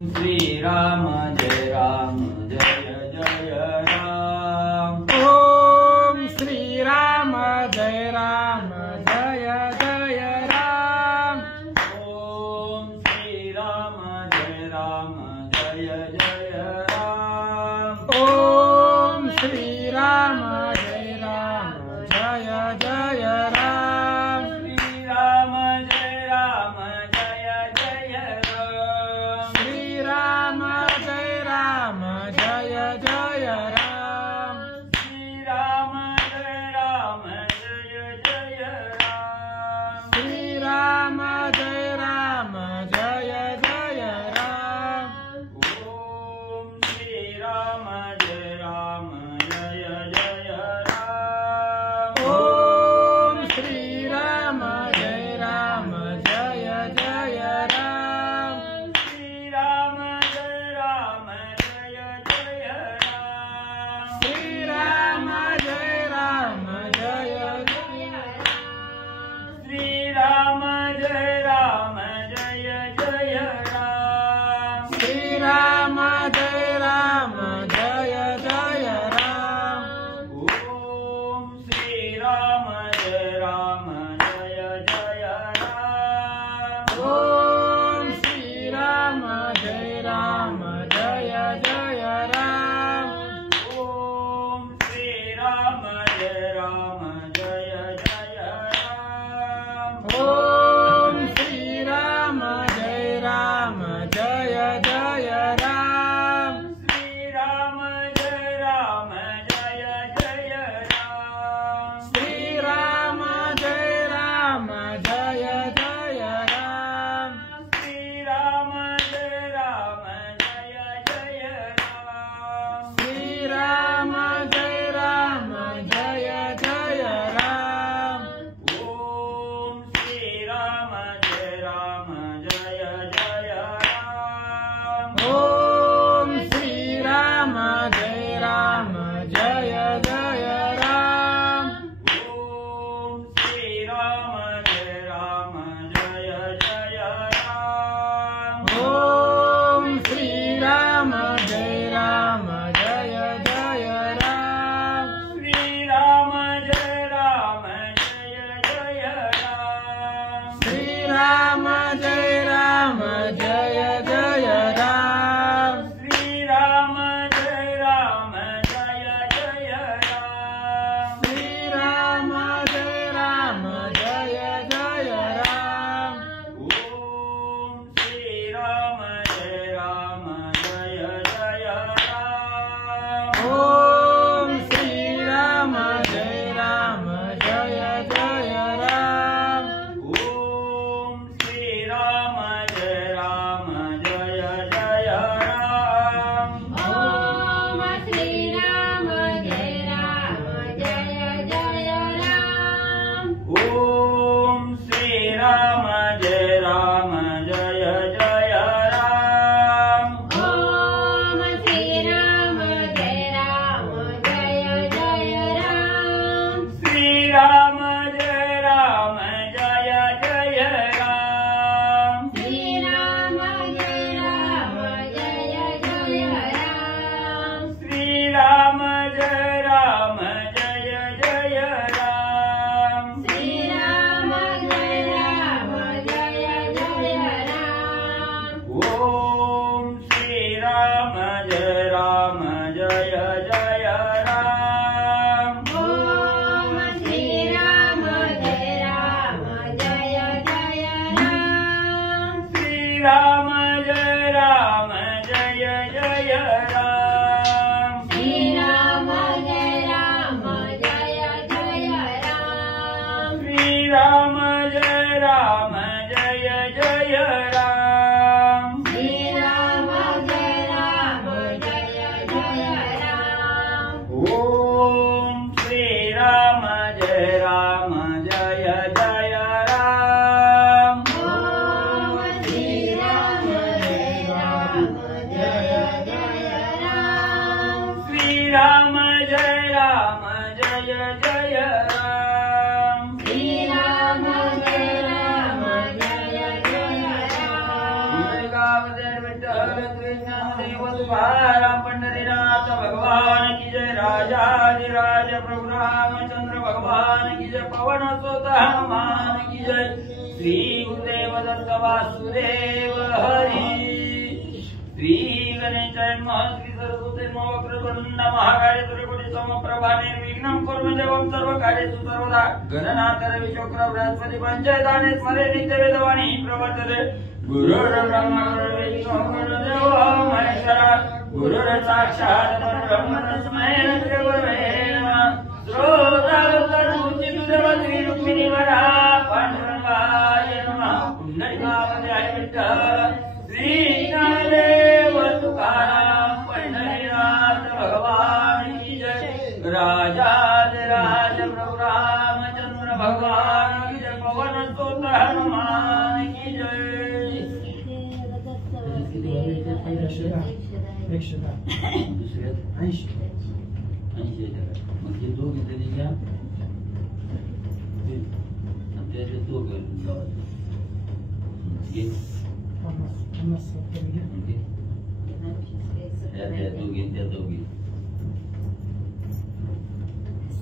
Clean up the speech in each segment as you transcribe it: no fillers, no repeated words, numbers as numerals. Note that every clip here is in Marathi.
श्री राम जय जय राम। ओम श्री राम जय जय राम। ओम श्री राम जय जय राम। ओम श्री राम जय जय राम। श्री राम जय जय राम। श्री राम जय जय राम। श्री राम जय जय राम। श्री राम जय जय राम। ओम श्री राम जय जय राम। ओम श्री राम जय जय राम। श्री राम जय जय राम। श्री राम जय जय राम। श्री राम जय जय राम। श्री राम जय जय राम। ओम श्री राम जय जय राम। ओम श्री राम जय जय राम। ओम श्री राम जय जय राम। ओम श्री राम जय जय राम। श्री राम जय जय राम। श्री राम जय जय राम। श्री राम जय जय राम। श्री राम जय जय राम। ओम श्री राम जय जय राम। ओम श्री राम जय जय राम। ओम श्री राम जय जय राम। ओम श्री राम जय जय राम। श्री राम जय जय राम। श्री राम जय जय राम। श्री राम जय जय राम। श्री राम जय जय राम। ओम श्री राम जय जय राम। ओम श्री राम जय जय राम। ओम श्री राम जय जय राम। ओम श्री राम जय जय राम। ओम श्री राम जय जय राम। ओम श्री राम जय जय राम। श्री राम जय जय राम। श्री राम जय जय राम। श्री राम जय जय राम। श्री राम जय जय राम। ओम श्री राम जय जय राम। ओम श्री राम जय जय राम। श्री राम जय जय राम। श्री राम जय जय राम। श्री राम जय जय राम। श्री राम जय जय राम। ओम श्री राम जय जय राम। ओम श्री राम वासुदेव तुकाराम पंढरीनाथ भगवान की जय। राजाधिराज प्रभु रामचंद्र भगवान की जय। पवन सुत हनुमान की जय। श्री गुरुदेव दत्त वासुदेव हरी। श्री गणेशाय नमः। श्री सरस्वती नमः। वक्रतुंड महाकाय सूर्यकोटि समप्रभा निर्विघ्नं कुरु देवं सर्वकार्येषु सर्वदा। गणनाथ रविशुक्र बृहस्पति पंचैतानि स्मरे नित्यवेदवाणी प्रवर्तते। गुरुर्ब्रह्मा गुरुर्विष्णु गुरुर्देवो महेश्वरः। गुरुर्साक्षात् परब्रह्म तस्मै श्रीगुरवे नमः। श्रोत्रमुचितुदेव रुक्मिणीवरा पांडुरंगाय नमः। पुण्डरीकावध्याय विठ्ठल श्री ज्ञानदेव तुकाराम पंढरीनाथ भगवान की जय। राजाधिराज प्रभु रामचंद्र भगवान की जय। पवन सुत हनुमान की जय।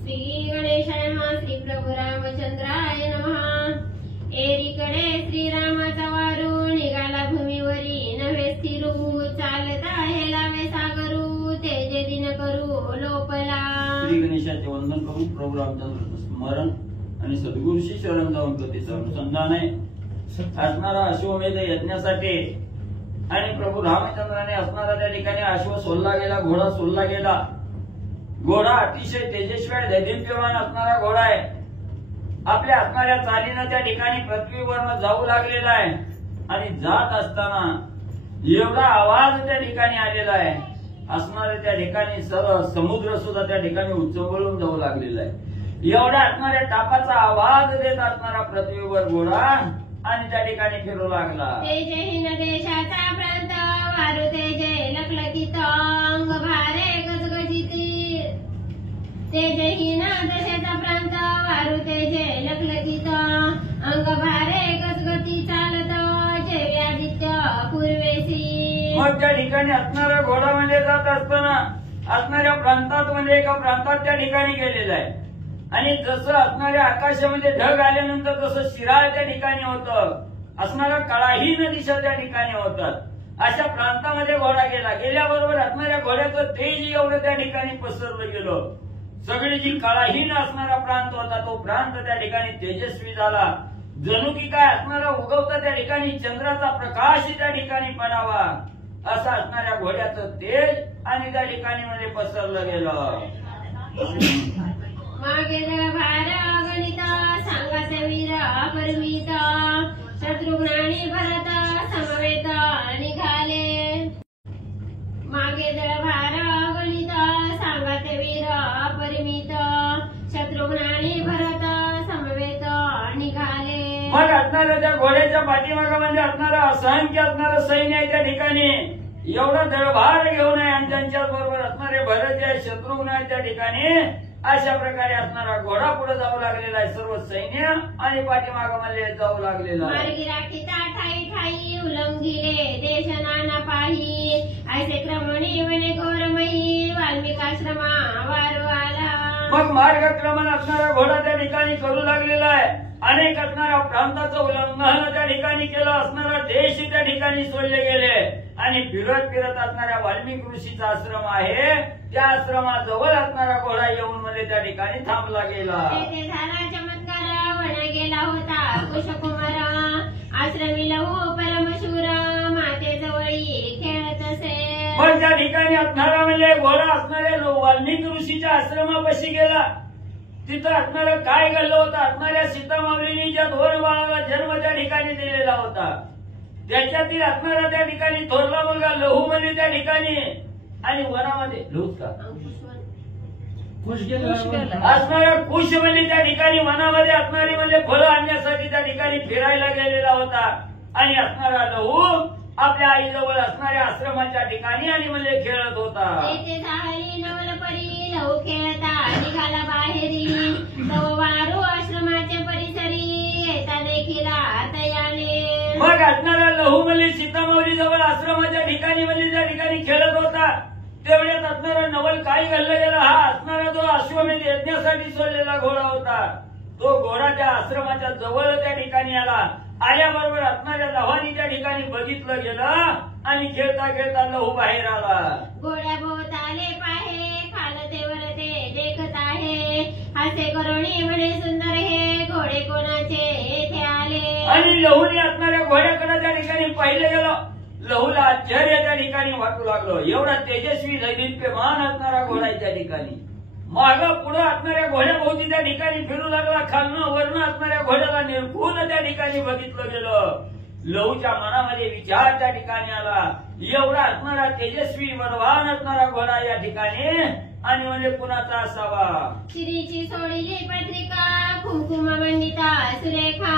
श्री गणेशाय नमः। श्री प्रभु रामचंद्राय नमः। एरीकडे श्रीरामाचा वारू निघाला भूमीवरी नव्हे स्थिरू चालता हे लावे सागरू तेजे दिन करू लोपला। श्री गणेशाचे वंदन करून प्रभू रामचंद्र स्मरण आणि सद्गुरूशी शरण जाऊन गतीचं अनुसंधान आहे असणारा अश्वमेध यज्ञासाठी आणि प्रभू रामचंद्राने असणारा त्या ठिकाणी अश्व सोडला गेला, घोडा सोडला गेला। घोडा अतिशय तेजस्वी आहे, दैदिप्यमान असणारा घोडा आहे। आपल्या असणाऱ्या चालीनं त्या ठिकाणी पृथ्वीवरनं जाऊ लागलेला आहे आणि जात असताना एवढा आवाज त्या ठिकाणी आलेला आहे असणारे त्या ठिकाणी सर्व समुद्र सुद्धा त्या ठिकाणी उच्चवळून जाऊ लागलेला आहे। एवढा असणाऱ्या टापाचा आवाज देत असणारा पृथ्वीवर घोडा आणि त्या ठिकाणी फिरू लागला। तेजहीन देशाचा प्रांत वारू तेजे लखलखित अंग भारे गजगजिती। तेजहीन देशाचा प्रांत वारू तेजे लखलखित अंग भारे गजगती चालत जय आदित्य पूर्वेसी। मग त्या ठिकाणी असणारा घोडा म्हणजे जात असताना असणाऱ्या प्रांतात म्हणजे एका प्रांतात त्या ठिकाणी गेलेला आहे आणि जसं असणाऱ्या आकाशामध्ये ढग आल्यानंतर जसं शिराळ त्या ठिकाणी होतं असणारा कळाहीन दिशा त्या ठिकाणी होतात अशा प्रांतामध्ये घोडा गेला। गेल्याबरोबर असणाऱ्या घोड्याचं तेज एवढं त्या ठिकाणी पसरलं गेलं। सगळी जी कळाहीन असणारा प्रांत होता तो प्रांत त्या ठिकाणी तेजस्वी झाला। जणू की काय असणारा उगवता त्या ठिकाणी चंद्राचा प्रकाश त्या ठिकाणी पडावा असं असणाऱ्या घोड्याचं तेज आणि त्या ठिकाणी मध्ये पसरलं गेलं। मागे भार गणित सांगाचे वीर अपरिमित शत्रुघ्नानी भरत समवेत निघाले। मागे भार गणित सांगाचे वीर अपरिमित शत्रुघ्नानी भरत समवेत निघाले। मग असणाऱ्या त्या घोड्याच्या पाठीमागं म्हणजे असणारा असंख्य असणारं सैन्य आहे त्या ठिकाणी एवढा दळभार घेऊन आहे आणि त्यांच्याच बरोबर असणारे भरत जे आहे शत्रुघ्न आहे त्या ठिकाणी अशा प्रकारे असणारा घोडा पुढे जाऊ लागलेला आहे सर्व सैन्य आणि पाठीमागं मध्ये जाऊ लागलेला आहे। मार्गी राखीता ठाई ठाई उलंघिले देश नाना पाही ऐसे क्रमणी वने गौरमयी वाल्मिकाश्रमा वारू आला। मग मार्गक्रमण असणारा घोडा त्या ठिकाणी करू लागलेला आहे। अनेक असणाऱ्या प्रांताचं उल्लंघन त्या ठिकाणी केलं असणारा देश त्या ठिकाणी सोडले गेले आणि फिरत फिरत असणाऱ्या वाल्मिक ऋषीचा आश्रम आहे त्या आश्रमाजवळ असणारा घोडा येऊन मध्ये त्या ठिकाणी थांबला गेला। तेथे झाला चमत्कार वना गेला होता कुशकुमार आश्रमी लहू परमशूर मातेजवळी खेळत असे। पण त्या ठिकाणी असणारा म्हणजे घोडा असणाऱ्या वाल्मिक ऋषीच्या आश्रमापाशी गेला। तिथं असणारं काय घडलं होतं असणाऱ्या सीतामाऊलींनी ज्या दोन बाळाला जन्म त्या ठिकाणी दिलेला होता त्याच्यातील असणारा त्या ठिकाणी थोरला मुलगा लहू म्हणजे त्या ठिकाणी आणि वनामध्ये असणारा कुश म्हणजे त्या ठिकाणी वनामध्ये असणारी म्हणजे फळं आणण्यासाठी त्या ठिकाणी फिरायला गेलेला होता आणि असणारा लहू आपल्या आईजवळ असणाऱ्या आश्रमाच्या ठिकाणी आणि म्हणजे खेळत होता। तेथे झाली नवलपरी लहू खेळता निघाला बाहेरी तव वारू आश्रमाच्या परिसरी येता देखील आतयाने। मग असणारा लहू म्हणजे सीतामाऊली जवळ आश्रमाच्या ठिकाणी म्हणजे त्या ठिकाणी खेळ असणारा नवल काय घडलं गेलं, हा असणारा जो अश्वमेध यज्ञासाठी सोडलेला घोडा होता, तो घोडा त्या आश्रमाच्या जवळ त्या ठिकाणी आला. आल्याबरोबर असणाऱ्या लव्हानी त्या ठिकाणी बघितलं गेलं आणि खेळता खेळता लहू बाहेर आला. घोड्या भोवताले पाहे खालते वरते देखत आहे, हासे करुणी म्हणे सुंदर हे घोडे कोणाचे येथे आले. आणि लहूने असणाऱ्या घोड्याकडे त्या ठिकाणी पाहिलं गेलं. लहूला आश्चर्य त्या ठिकाणी वाटू लागलं. एवढा तेजस्वी दैदिप्यमान असणारा घोडा आहे त्या ठिकाणी. माग पुढे असणाऱ्या घोड्याभोवती त्या ठिकाणी फिरू लागला. खालनं वरनं असणाऱ्या घोड्याला निरखून त्या ठिकाणी बघितलं गेलं. लहूच्या मनामध्ये विचार त्या ठिकाणी आला, एवढा असणारा तेजस्वी बलवान असणारा घोडा या ठिकाणी आणि म्हणजे कुणाचा असावा. श्रीची सोडली पत्रिका कुंकुम मंडिता सुरेखा,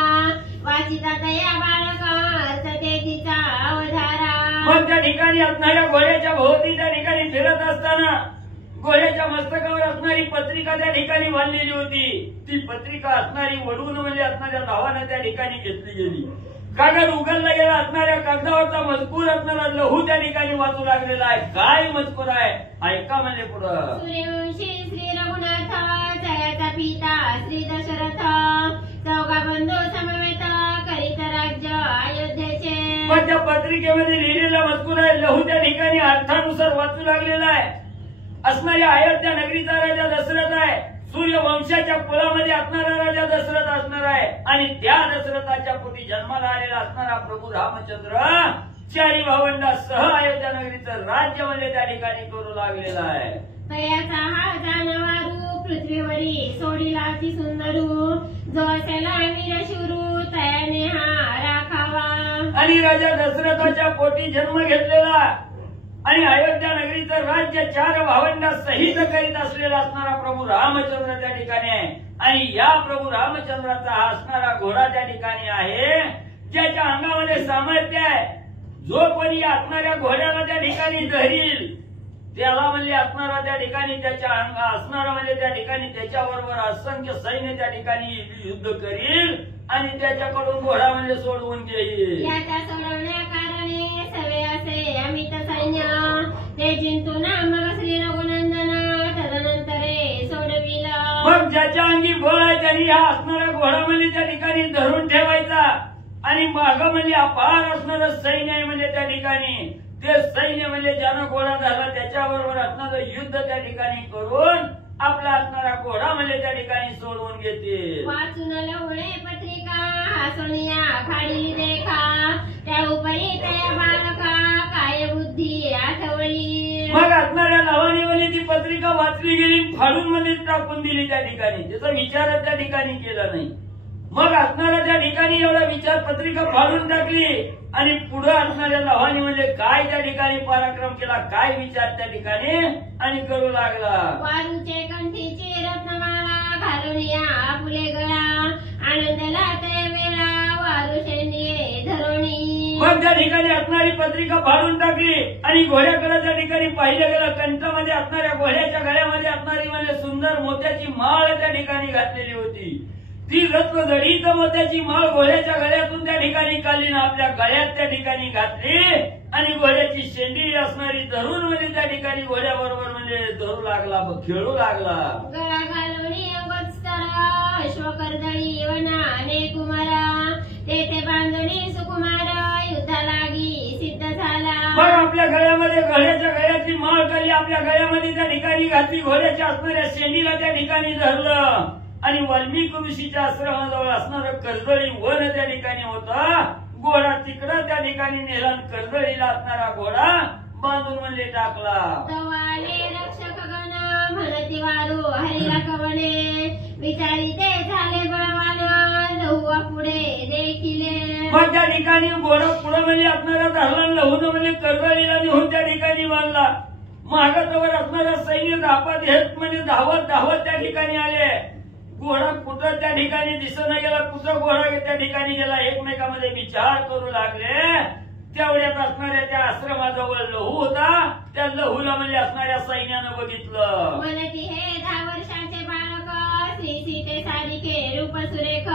वाचिता तया बाळका अर्थ तिचा अवधारा. मग त्या ठिकाणी असणाऱ्या घोड्याच्या भोवती त्या ठिकाणी फिरत असताना घोड्याच्या मस्तकावर असणारी पत्रिका त्या ठिकाणी बांधलेली होती. ती पत्रिका असणारी वडून म्हणजे असणाऱ्या नावानं त्या ठिकाणी घेतली गेली. कागद उघडला गेला. असणाऱ्या कागदावरचा मजकूर असणारा लहू त्या ठिकाणी वाचू लागलेला आहे. काय मजकूर आहे ऐका म्हणजे पुढं. सूर्यवंशी श्री रघुनाथ जयाचा पिता श्री दशरथ, चौघा बंधू समवेत करीत राज्य अयोध्येचे. मग त्या पत्रिकेमध्ये लिहिलेला मजकूर आहे. लहू त्या ठिकाणी अर्थानुसार वाचू लागलेला आहे. असणाऱ्या अयोध्या नगरीचा राजा दशरथ आहे. सूर्यवंशाच्या कुळामध्ये असणारा राजा दशरथ असणार आहे आणि त्या दशरथाच्या पोटी जन्माला आलेला असणारा प्रभू रामचंद्र चारी भावंडासह अयोध्या नगरीचं राज्य म्हणजे त्या ठिकाणी करू लागलेला आहे. तयाचा हा जानवारू पृथ्वीवरी सोडीला अति सुंदरू, जो असेला वीर शिवरू तयाने हा राखावा. आणि राजा दशरथाच्या पोटी जन्म घेतलेला आणि अयोध्या नगरीचं राज्य चार भावंडासहित करीत असलेला असणारा प्रभू रामचंद्र त्या ठिकाणी आहे. आणि या प्रभू रामचंद्राचा हा असणारा घोडा त्या ठिकाणी आहे, ज्याच्या अंगामध्ये सामर्थ्य आहे. जो कोणी असणाऱ्या घोड्याला त्या ठिकाणी धरील त्याला म्हणजे असणारा त्या ठिकाणी त्याच्या असणारा म्हणजे त्या ठिकाणी त्याच्याबरोबर असंख्य सैन्य त्या ठिकाणी युद्ध करील आणि त्याच्याकडून घोडा म्हणजे सोडवून घेईल. याच्या सोडवण्या कारणे सवे असे अमित सैन्य, ते जिंतून मग श्री रघुनंदन तदनंतरे सोडविल. मग ज्याच्या अंगी बळ आहे त्यांनी हा असणारा घोडा म्हणजे त्या ठिकाणी धरून ठेवायचा आणि माग म्हणजे अपार असणारं सैन्य आहे म्हणजे त्या ठिकाणी ते सैन्य म्हणजे ज्यानं घोडा धरला त्याच्याबरोबर असणारं युद्ध त्या ठिकाणी करून आपला असणारा घोडा म्हणजे त्या ठिकाणी सोडवून घेतील. वाचून लवणे पत्रिका हासोनिया फाडली देखा, त्या उपरी त्या बालका काय बुद्धी आठवली. मग असणाऱ्या नावाने म्हणजे ती पत्रिका वाचली गेली, फाडून मध्ये टाकून दिली त्या ठिकाणी. त्याचा विचार त्या ठिकाणी केला नाही. मग असणारा त्या ठिकाणी एवढा विचार पत्रिका फाडून टाकली आणि पुढे असणाऱ्या लव्हानी म्हणजे काय त्या ठिकाणी पराक्रम केला, काय विचार त्या ठिकाणी आणि करू लागला. वारूचे कंठीची रत्नमाळा घालून या फुले गळा, आनंदला ते वेळा वारू शेंडी धरोणी. मग त्या ठिकाणी असणारी पत्रिका फाडून टाकली आणि घोड्याकडे त्या ठिकाणी पाहिलं गेलं. कंठामध्ये असणाऱ्या घोड्याच्या गळ्यामध्ये असणारी म्हणजे सुंदर मोत्याची माळ त्या ठिकाणी घातलेली होती. ती रत्न जडीत मोत्याची माळ घोड्याच्या गळ्यातून त्या ठिकाणी काढली आपल्या गळ्यात त्या ठिकाणी घातली आणि घोड्याची शेंडी असणारी धरून म्हणजे त्या ठिकाणी घोड्याबरोबर म्हणजे धरू लागला, खेळू लागला. गळा घालून अंगोत्तर अश्वकर्दळी वनाने कुमारा, तेथे बांधणी सुकुमार युद्धा लागी सिद्ध झाला. मग आपल्या गळ्यामध्ये घोड्याच्या गळ्याची माळ काढली, आपल्या गळ्यामध्ये त्या ठिकाणी घातली, घोड्याच्या असणाऱ्या शेंडीला त्या ठिकाणी धरलं आणि वाल्मिक ऋषीच्या आश्रमाजवळ असणारं कर्दळी वन त्या ठिकाणी होता. घोडा तिकडं त्या ठिकाणी नेला, कर्दळीला असणारा घोडा बांधून म्हणजे टाकला. तवाले रक्षक गण म्हणती वारू हरिला कवणे, विचारी ते झाले बळवान लहुआ पुढे देखिले. मग त्या ठिकाणी घोडा पुढे म्हणजे असणारा धरला, लहून म्हणजे कर्दळीला नेऊन त्या ठिकाणी बांधला. मागाजवळ असणारा सैन्य धापत हेत म्हणजे धावत धावत त्या ठिकाणी आले. घोडा कुठं त्या ठिकाणी दिसना गेला, कुठं घोडा त्या ठिकाणी गेला एकमेकांमध्ये विचार करू लागले. तेवढ्यात असणाऱ्या त्या आश्रमाजवळ लहू होता. त्या लहूला म्हणजे असणाऱ्या सैन्यानं बघितलं. म्हणती हे 10 वर्षाचे बालक, श्री सीते सारिके रूप सुरेख,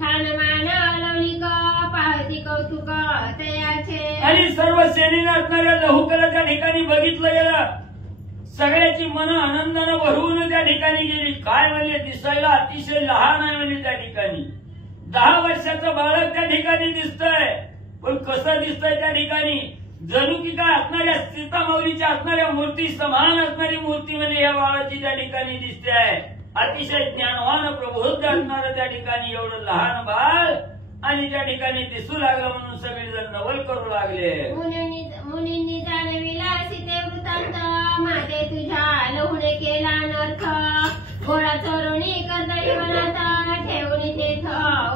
खानमान लवणिक पाहती कौतुक तयाचे. आणि सर्व सेनेनं असणाऱ्या लहूकडे त्या ठिकाणी बघितलं गेलं. सगळ्याची मन आनंदानं भरवून त्या ठिकाणी गेली. काय म्हणले, दिसायला अतिशय लहान आहे म्हणजे त्या ठिकाणी. 10 वर्षाचं बाळक त्या ठिकाणी दिसतंय, पण कसं दिसतंय त्या ठिकाणी, जणू की काय असणाऱ्या सीतामाऊलीच्या असणाऱ्या मूर्ती समान असणारी मूर्ती म्हणजे या बाळाची त्या ठिकाणी दिसते आहे. अतिशय ज्ञानवान प्रबोध असणारं त्या ठिकाणी एवढं लहान बाळ आणि त्या ठिकाणी दिसू लागलं म्हणून सगळेजण नवल करू लागले. मुनींनी जाणविला सीते वृत्तांत, माते तुझ्या लहुणे केला अनर्थ. घोडा चोरुणी कर्दळी वनात, ठेवून तेथ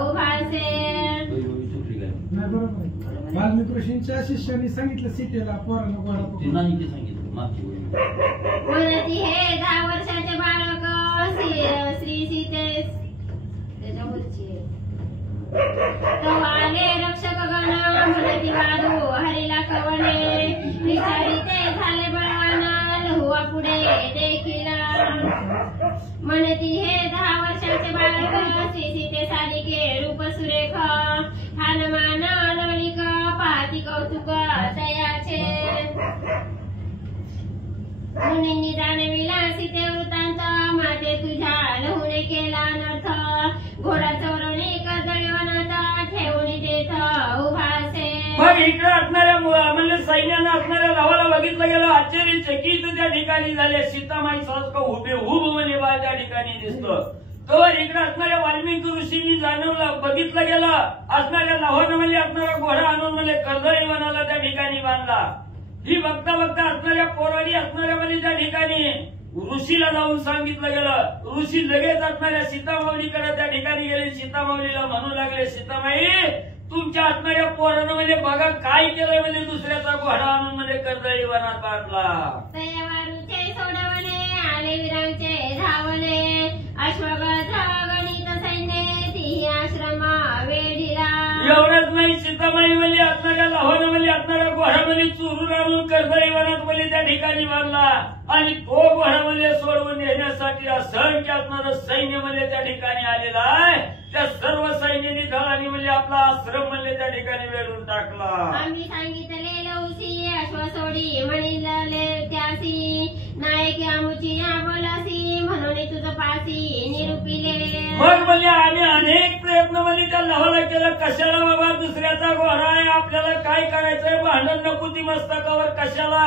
उभासे. नाही बरोबर आहे. वाल्मिक ऋषींच्या शिष्याने सांगितलं सीतेला पोराला घोडा पकडून. नाही सांगितलं मागची गोष्ट. म्हणती हे 10 वर्षाचे बालक श्री सीतेस त्याच्यावरची आले रक्षक गण. म्हणती वारू हरीला कवणे, विचारिते झाले बळवान, लहुआ पुढे देखील. म्हणती हे 10 वर्षाचे बालक श्री सीते सारिके रूप सुरेख. हानमान लवलिक पाहती कौतुक दयाचे. मुनींनी जाणविला सीते वृत्तांत, माते तुझ्या लहुणे केला अनर्थ. घोडा चौरवणे कर्दळी वनात, ठेवून तेथ उभासे. मग इकडे असणाऱ्या म्हणजे सैन्यानं असणाऱ्या लवाला बघितलं गेलं, आश्चर्यचकित त्या ठिकाणी झाले. सीतामाई सहज हुबेहूब म्हणजे बाळ त्या ठिकाणी दिसतं. तर इकडे असणाऱ्या वाल्मिकी ऋषींनी जाणवलं, बघितलं गेलं, असणाऱ्या लव्हानं म्हणजे असणारा घोडा आणून म्हणजे कर्दळी वनाला त्या ठिकाणी बांधला. ही बघता बघता असणाऱ्या पोरांनी असणाऱ्या म्हणजे त्या ठिकाणी ऋषीला जाऊन सांगितलं गेलं. ऋषी लगेच असणाऱ्या सीतामाऊलीकडे त्या ठिकाणी गेले. सीतामाऊलीला म्हणू लागले, सीतामाई तुमच्या असणाऱ्या पोरानं म्हणजे बघा काय केलंय, म्हणजे दुसऱ्याचा घोडा आणून म्हणजे कर्दळी वनात बांधला. तयावारूचे सोडवणे, आले वीरांचे धावणे. अश्वगज गणित सैन्य, तिही आश्रमा वेढिला. एवढंच नाही, सीतामाई म्हणजे असणाऱ्या लव्हानं म्हणजे असणाऱ्या घोडा म्हणजे चोरून आणून कर्दळी वनात म्हणजे त्या ठिकाणी बांधला. आणि तो घोडा म्हणजे सोडवून नेण्यासाठी असंख्य असणारं सैन्य म्हणजे त्या ठिकाणी आलेलं आहे. त्या सर्व सैन्याने दळाने म्हणजे आपला आश्रम म्हणजे त्या ठिकाणी वेढून टाकला. आम्ही सांगितले लवसी अश्व सोडी म्हणिले त्यासी. नायक आमुची या बोलासी, म्हणून तुझं पासी निरूपिले. मग म्हणजे आम्ही अनेक प्रयत्न म्हणजे त्या लव्हाला केलं. कशाला बाबा, दुसऱ्याचा घोडा आहे, आपल्याला काय करायचंय, भांडण नको ती मस्तकावर कशाला,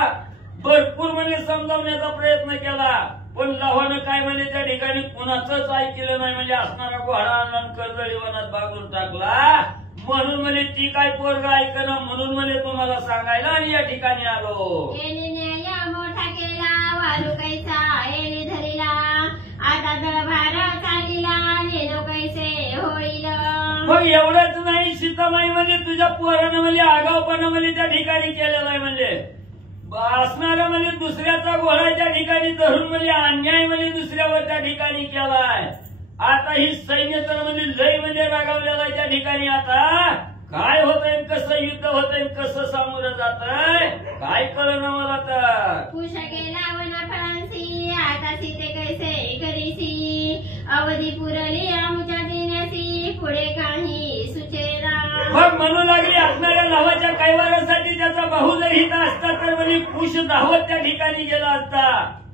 भरपूर म्हणजे समजावण्याचा प्रयत्न केला. पण लव्हानं काय म्हणजे त्या ठिकाणी कुणाचंच ऐकलं नाही. म्हणजे असणारा घोडा आणला कर्दळी वनात बांधून टाकला. म्हणून म्हणजे ती काय पोरग ऐकणं, म्हणून म्हणजे तुम्हाला सांगायला आणि या ठिकाणी आलो. येणे न्याय मोठा केला, वालू कैसा येणे धरिला. आता दळभार चालिला, नेलो कैसे होईल. मग एवढंच नाही, सीतामाई म्हणजे तुझ्या पोरानं म्हणजे आगावपणा म्हणजे त्या ठिकाणी केलेला आहे. म्हणजे असणारा म्हणजे दुसऱ्याचा घोडा त्या ठिकाणी धरून म्हणजे अन्याय म्हणजे दुसऱ्यावर त्या ठिकाणी केलाय. आता ही सैन्य तर म्हणजे लय म्हणजे रागावलेला आहे त्या ठिकाणी. आता काय होतंय, कसं युद्ध होतंय, कसं सामोरं जातंय काय कळलं मला. तर कुश केला वना फळांसी, आता सीते कैसे करीसी. अवधी पुरली आमुच्या देण्यासी, पुढे काही सुचेरा. मग म्हणू लागली, असणाऱ्या लव्हाच्या कैवारासाठी त्याचा भाऊ जर हित असता तर म्हणजे कुश धावत त्या ठिकाणी गेला असता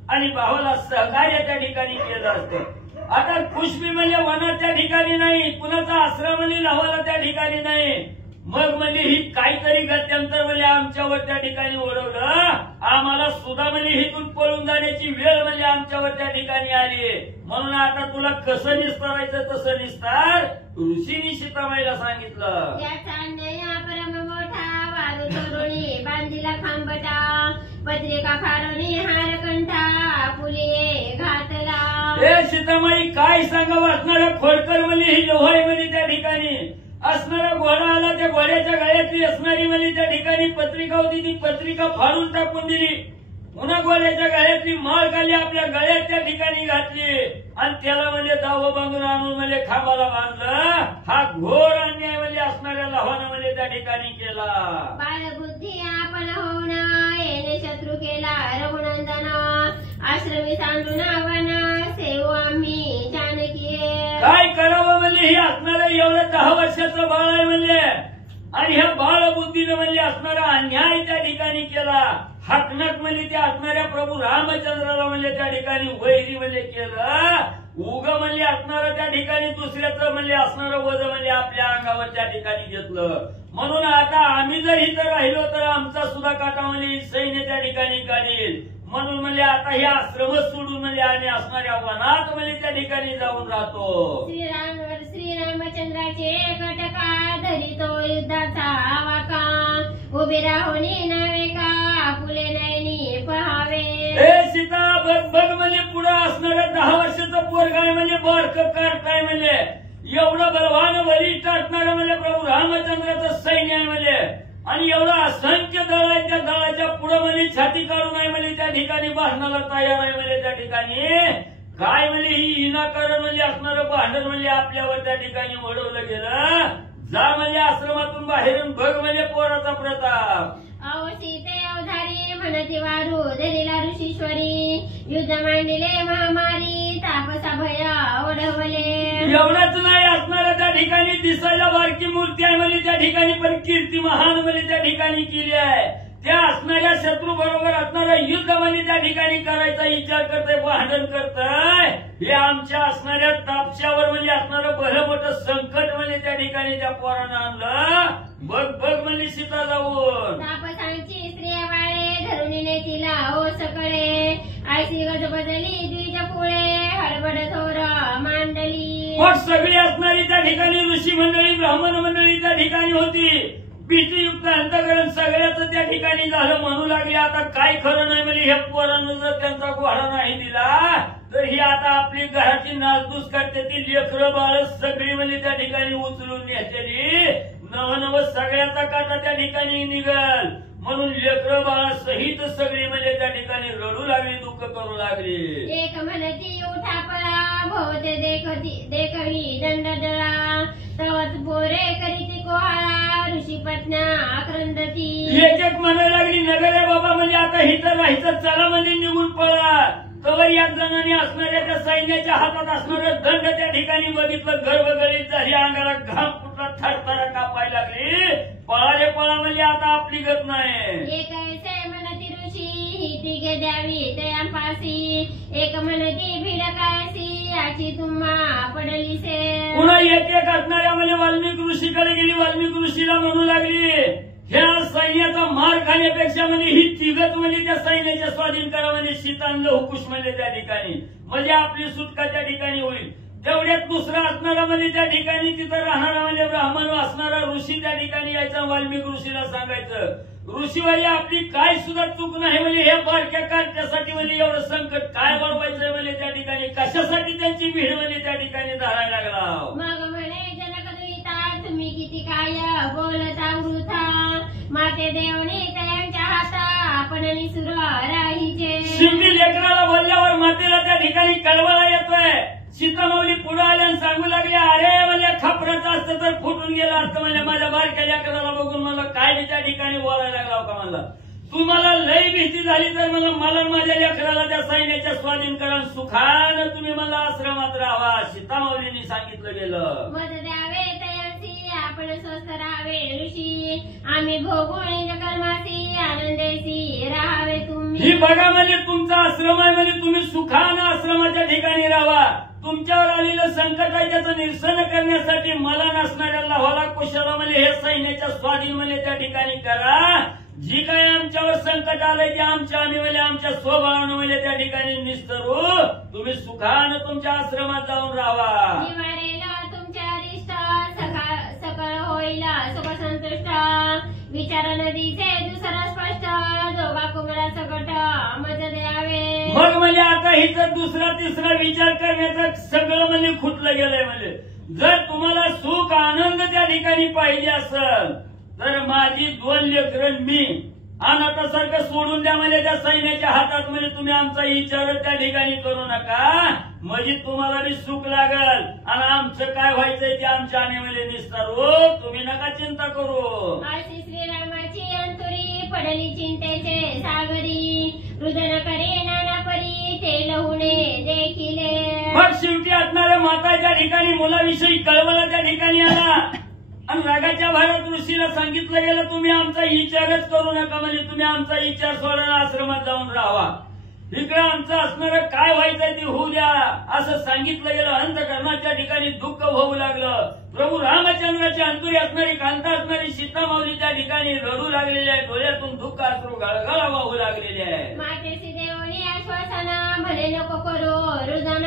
आणि भावाला सहकार्य त्या ठिकाणी केलं असतं. आता खुशबी म्हणजे वनात त्या ठिकाणी नाही, कुणाचा आश्रम म्हणजे लव्हाला त्या ठिकाणी नाही. मग म्हणजे ही काहीतरी गत्यंतर म्हणजे आमच्यावर त्या ठिकाणी ओढवलं. आम्हाला सुद्धा म्हणजे हिथून पळून जाण्याची वेळ म्हणजे आमच्यावर त्या ठिकाणी आली. म्हणून आता तुला कसं निस्तारायचं तसं निस्तार, ऋषीनी सीतामाईला सांगितलं. त्याचा अन्याय परम मोठा, वारू चोरुणी बांधिला खांबटा. पत्रिका फाडून हार कंठा, पुलिये घातला. हे सीतामाई काय सांगावं, असणारा खोडकर म्हणजे ही लोहाई म्हणजे त्या ठिकाणी असणारा घोडा आला. त्या घोड्याच्या गळ्यातली असणारी म्हणजे त्या ठिकाणी पत्रिका होती, ती पत्रिका फाडून टाकून दिली. पुन्हा घोड्याच्या गळ्यातली माळ खाली आपल्या गळ्यात त्या ठिकाणी घातली आणि त्याला म्हणजे दाव बांधून आणून म्हणजे खांबाला बांधलं. हा घोर अन्याय म्हणजे असणाऱ्या लव्हानं म्हणजे त्या ठिकाणी केला. बालबुद्धी आपण होऊन येणे शत्रू केला रघुनंदन. आश्रमी सांडून आव्हान सेवू आम्ही जानकी. काय करावं म्हणजे हे असणारं एवढं 10 वर्षाचं बाळ आहे म्हणजे, आणि ह्या बाळबुद्धीनं म्हणजे असणारा अन्याय त्या ठिकाणी केला. हाकनात म्हणजे ते असणाऱ्या प्रभू रामचंद्राला म्हणजे त्या ठिकाणी वैरी म्हणजे केलं, उग म्हणजे असणारं त्या ठिकाणी दुसऱ्याचं म्हणजे असणारं वज म्हणजे आपल्या अंगावर त्या ठिकाणी घेतलं. म्हणून आता आम्ही जर इथं राहिलो तर आमचा सुद्धा काटा म्हणजे सैन्य त्या ठिकाणी काढील. म्हणून म्हणजे आता हे आश्रम सोडून म्हणजे आम्ही असणाऱ्या वनात म्हणजे त्या ठिकाणी जाऊन राहतो. श्रीरामचंद्राचे कटका धरितो युद्धाचा वाका, उभे राहुनी नव्हे का फुले नयनी पहावे. हे सीता बघ बघ म्हणजे पुढे असणारं 10 वर्षाचं पोरगाय म्हणजे बारक करताय म्हणजे एवढं बलवान बलिष्ठ असणारं म्हणजे प्रभू रामचंद्राचं सैन्य आहे म्हणजे, आणि एवढं असंख्य दळ आहे. त्या दळाच्या पुढे म्हणजे छाती काढून आहे म्हणजे त्या ठिकाणी भांडणाला तयार आहे म्हणजे त्या ठिकाणी काय म्हणजे ही विनाकारण म्हणजे असणारं भांडण म्हणजे आपल्यावर त्या ठिकाणी वळवलं गेलं. जा म्हणजे आश्रमातून बाहेरून बघ म्हणजे पोराचा प्रताप. अहो सीते अवधारी म्हणती वारू धरिला ऋषीश्वरी, युद्ध मांडले महामारी तापसा भय ओढवले. एवढंच नाही असणारं त्या ठिकाणी दिसायला बारकी मूर्ती आहे म्हणजे त्या ठिकाणी पण कीर्ती महान म्हणजे त्या ठिकाणी केली आहे. त्या असणाऱ्या शत्रू बरोबर असणारं युद्ध म्हणजे त्या ठिकाणी करायचा विचार करतोय, भांडण करतोय. हे आमच्या असणाऱ्या तापशावर म्हणजे असणारं भलं मोठं संकट म्हणजे त्या ठिकाणी त्या पोरानं आणलं. बघ बघ म्हणजे सीता जाऊन तापसांची स्त्रिया बाळे धरून तिला हो सकळे, आयसी गज बदली द्विज कुळे हडबड थोर मांडली. मग सगळी असणारी त्या ठिकाणी ऋषी मंडळी ब्राह्मण मंडळी त्या ठिकाणी होती. भीतीयुक्त अंतकरण सगळ्याच त्या ठिकाणी झालं. म्हणू लागले आता काय खरं नाही म्हणजे हे पोरांना जर त्यांचा घोडा नाही दिला तर ही आता आपली घराची नासधूस करते. ती लेकरं बाळ सगळी म्हणजे त्या ठिकाणी उचलून नेतेली. नवनव सगळ्याचा काटा त्या ठिकाणी निघल. म्हणून लेकरं बाळा सहित सगळी म्हणजे त्या ठिकाणी रडू लागली, दुःख करू लागली. एक म्हणती उठा पळा भोवते देखही दंड दळा, तवत पोरे करीती कोहाळा ऋषी पत्न्या आक्रंदती. एक एक म्हणायला लागली नगर आहे बाबा म्हणजे आता हिथं राहायचं, चला म्हणजे निघून पळा. तवर एक जणांनी असणाऱ्या त्या सैन्याच्या हातात असणारं दंड त्या ठिकाणी बघितलं, गर्भगळीत झाली, अंगाला घाम फुटला, थरथरा कापायला लागली. पळा रे पळा म्हणजे आता आपली गत नाही. एक ऐसे म्हणती ऋषी ही तिघे द्यावी तयांपासी, एक म्हणती भिड कायसी याची तुम्हा पडली से. पुन्हा एक एक असणाऱ्या म्हणजे वाल्मिक ऋषीकडे गेली. वाल्मिक ऋषीला म्हणू लागली ह्या सैन्याचा मार खाण्यापेक्षा म्हणजे ही तिघच म्हणजे त्या सैन्याच्या स्वाधीन करा म्हणजे सीतांना हुकुश म्हणजे त्या ठिकाणी म्हणजे आपली सुटका त्या ठिकाणी होईल. तेवढ्यात दुसरा असणारा म्हणजे त्या ठिकाणी तिथं राहणारा म्हणजे ब्राह्मण असणारा ऋषी त्या ठिकाणी यायचा. वाल्मिक ऋषीला सांगायचं ऋषीवारी आपली काय सुद्धा चूक नाही म्हणजे हे बारक्या कार्यासाठी म्हणजे एवढं संकट काय वाढवायचं म्हणजे त्या ठिकाणी कशासाठी त्यांची भीड म्हणजे त्या ठिकाणी धरायला लागला. मग म्हणे जनकदुहिता तुम्ही किती काय बोलता वृथा, माते देवणी त्यांच्या हाता आपण निसुर राहीचे. शिंदी लेकराला बोलल्यावर मातेला त्या ठिकाणी कळवळा येतोय. सीतामाऊली पुढे आल्या आणि सांगू लागले अरे म्हणजे खपराचं असतं तर फुटून गेलं असतं म्हणजे माझ्या बारक्या लेकराला बघून मला काय त्या ठिकाणी बोलायला लागला का मला. तुम्हाला लई भीती झाली तर मला माझ्या लेकराला त्या सैन्याच्या स्वाधीन करा, सुखानं तुम्ही मला आश्रमात राहावा. सीतामाऊलींनी सांगितलं गेलं. मत द्यावे तयांसी आपण स्वस्थ राहावे ऋषी, आम्ही भोगून कर्मासी आनंदेसी राहावे तुम्ही. ही बघा म्हणजे तुमचा आश्रम आहे म्हणजे तुम्ही सुखानं आश्रमाच्या ठिकाणी राहावा. तुमच्यावर आलेलं संकट आहे त्याचं निरसन करण्यासाठी मला नसणाऱ्या लावाला कुशाला म्हणजे हे सैन्याच्या स्वाधीन म्हणजे त्या ठिकाणी करा. जी काय आमच्यावर संकट आलंय ते आमच्या आम्ही म्हणजे आमच्या स्वभावानं म्हणजे त्या ठिकाणी निस्तरू. तुम्ही सुखानं तुमच्या आश्रमात जाऊन राहावा. निवारेला तुमच्या अरिष्ट सकळ होईल सुख संतुष्ट, विचार नदीचे दुसरा स्पष्ट, दोघा कुमरा सकट मज द्यावे. मग म्हणजे आता इथं दुसरा तिसरा विचार करण्याचं सगळं म्हणजे खुटलं गेलंय. म्हणजे जर तुम्हाला सुख आनंद त्या ठिकाणी पाहिजे असेल तर माझी 2 लेकरं मी अनाथासारखं सोडून द्या म्हणजे त्या सैन्याच्या हातात म्हणजे तुम्ही आमचा विचार त्या ठिकाणी करू नका. म्हणजे तुम्हाला बी सुख लागल आणि आमचं काय व्हायचंय ते आमच्या आम्ही म्हणजे निस्तारू. तुम्ही नका चिंता करू. आशी श्रीरामाची अंतुरी पडली चिंतेचे सागरी, रुदन करे नाना परी ते लहुणे देखिले. मग शेवटी असणाऱ्या माताच्या ठिकाणी मुलाविषयी कळवला त्या ठिकाणी आला आणि रागाच्या भारत ऋषीला सांगितलं गेलं तुम्ही आमचा विचारच करू नका म्हणजे तुम्ही आमचा विचार सोडा, जाऊन राहावा. इकडे आमचं असणारं काय व्हायचंय ते होऊ द्या असं सांगितलं गेलं. अंतकरणाच्या ठिकाणी दुःख होऊ लागलं. प्रभू रामचंद्राची अंतुरी असणारी कांता असणारी सीतामाऊली त्या ठिकाणी रडू लागलेली आहे. डोळ्यातून दुःख अश्रू गळगळा वाहू लागलेले आहे. मातेची देवणी आश्वासन भले नको करू रुदन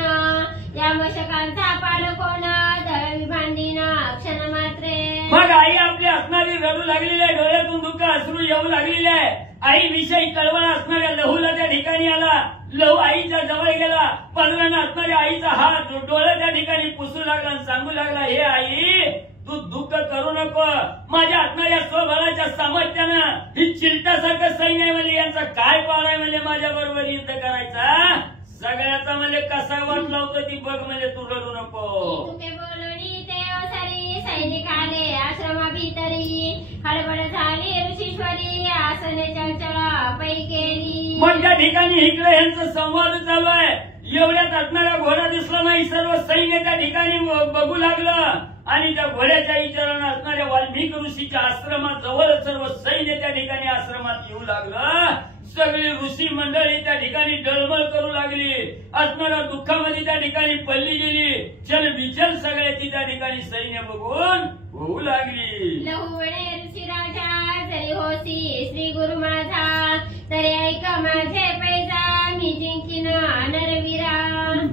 या मशकांचा पालकोन दळवी भांडीन क्षण मात्रे. मग आई आपली असणारी रडू लागलेली आहे. डोळ्यातून दुःख अश्रू येऊ लागलेले आहे. आई विषयी कळवळ असणाऱ्या लहूला त्या ठिकाणी आला. लहू आईच्या जवळ गेला. पदरानं असणाऱ्या आईचा हात डोळा त्या ठिकाणी पुसू लागला आणि सांगू लागला, हे आई तू दुःख करू नको. माझ्या असणाऱ्या स्वबळाच्या सामर्थ्यानं ही चिलटासारखं सैन्य आहे म्हणजे यांचा काय पाळ आहे म्हणजे माझ्या बरोबर युद्ध करायचा. सगळ्याचा म्हणजे कसा वाट लावतो ती बघ म्हणजे तू रडू नको. तुके बोलणी ते ओसरी सैनिक आले आश्रमा भीतरी हडबड झाली ऋषीश्वरी आसने चंचल पै केली. मग त्या ठिकाणी इकडे यांचा संवाद चालू आहे. एवढ्यात असणारा घोडा दिसला नाही. सर्व सैन्य त्या ठिकाणी बघू लागलं आणि त्या घोड्याच्या विचारानं असणाऱ्या वाल्मिक ऋषीच्या आश्रमात जवळ सर्व सैन्य त्या ठिकाणी आश्रमात येऊ लागलं. सगळी ऋषी मंडळी त्या ठिकाणी डळमळ करू लागली. असणाऱ्या दुःखामध्ये त्या ठिकाणी पडली गेली. चल विचल सगळ्याची त्या ठिकाणी सैन्य बघून होऊ लागली. लहुवणे ऋषी राजा जरी होसी श्री गुरु माझा तरी ऐक माझे पैजा मी जिंकीन नरवीरा.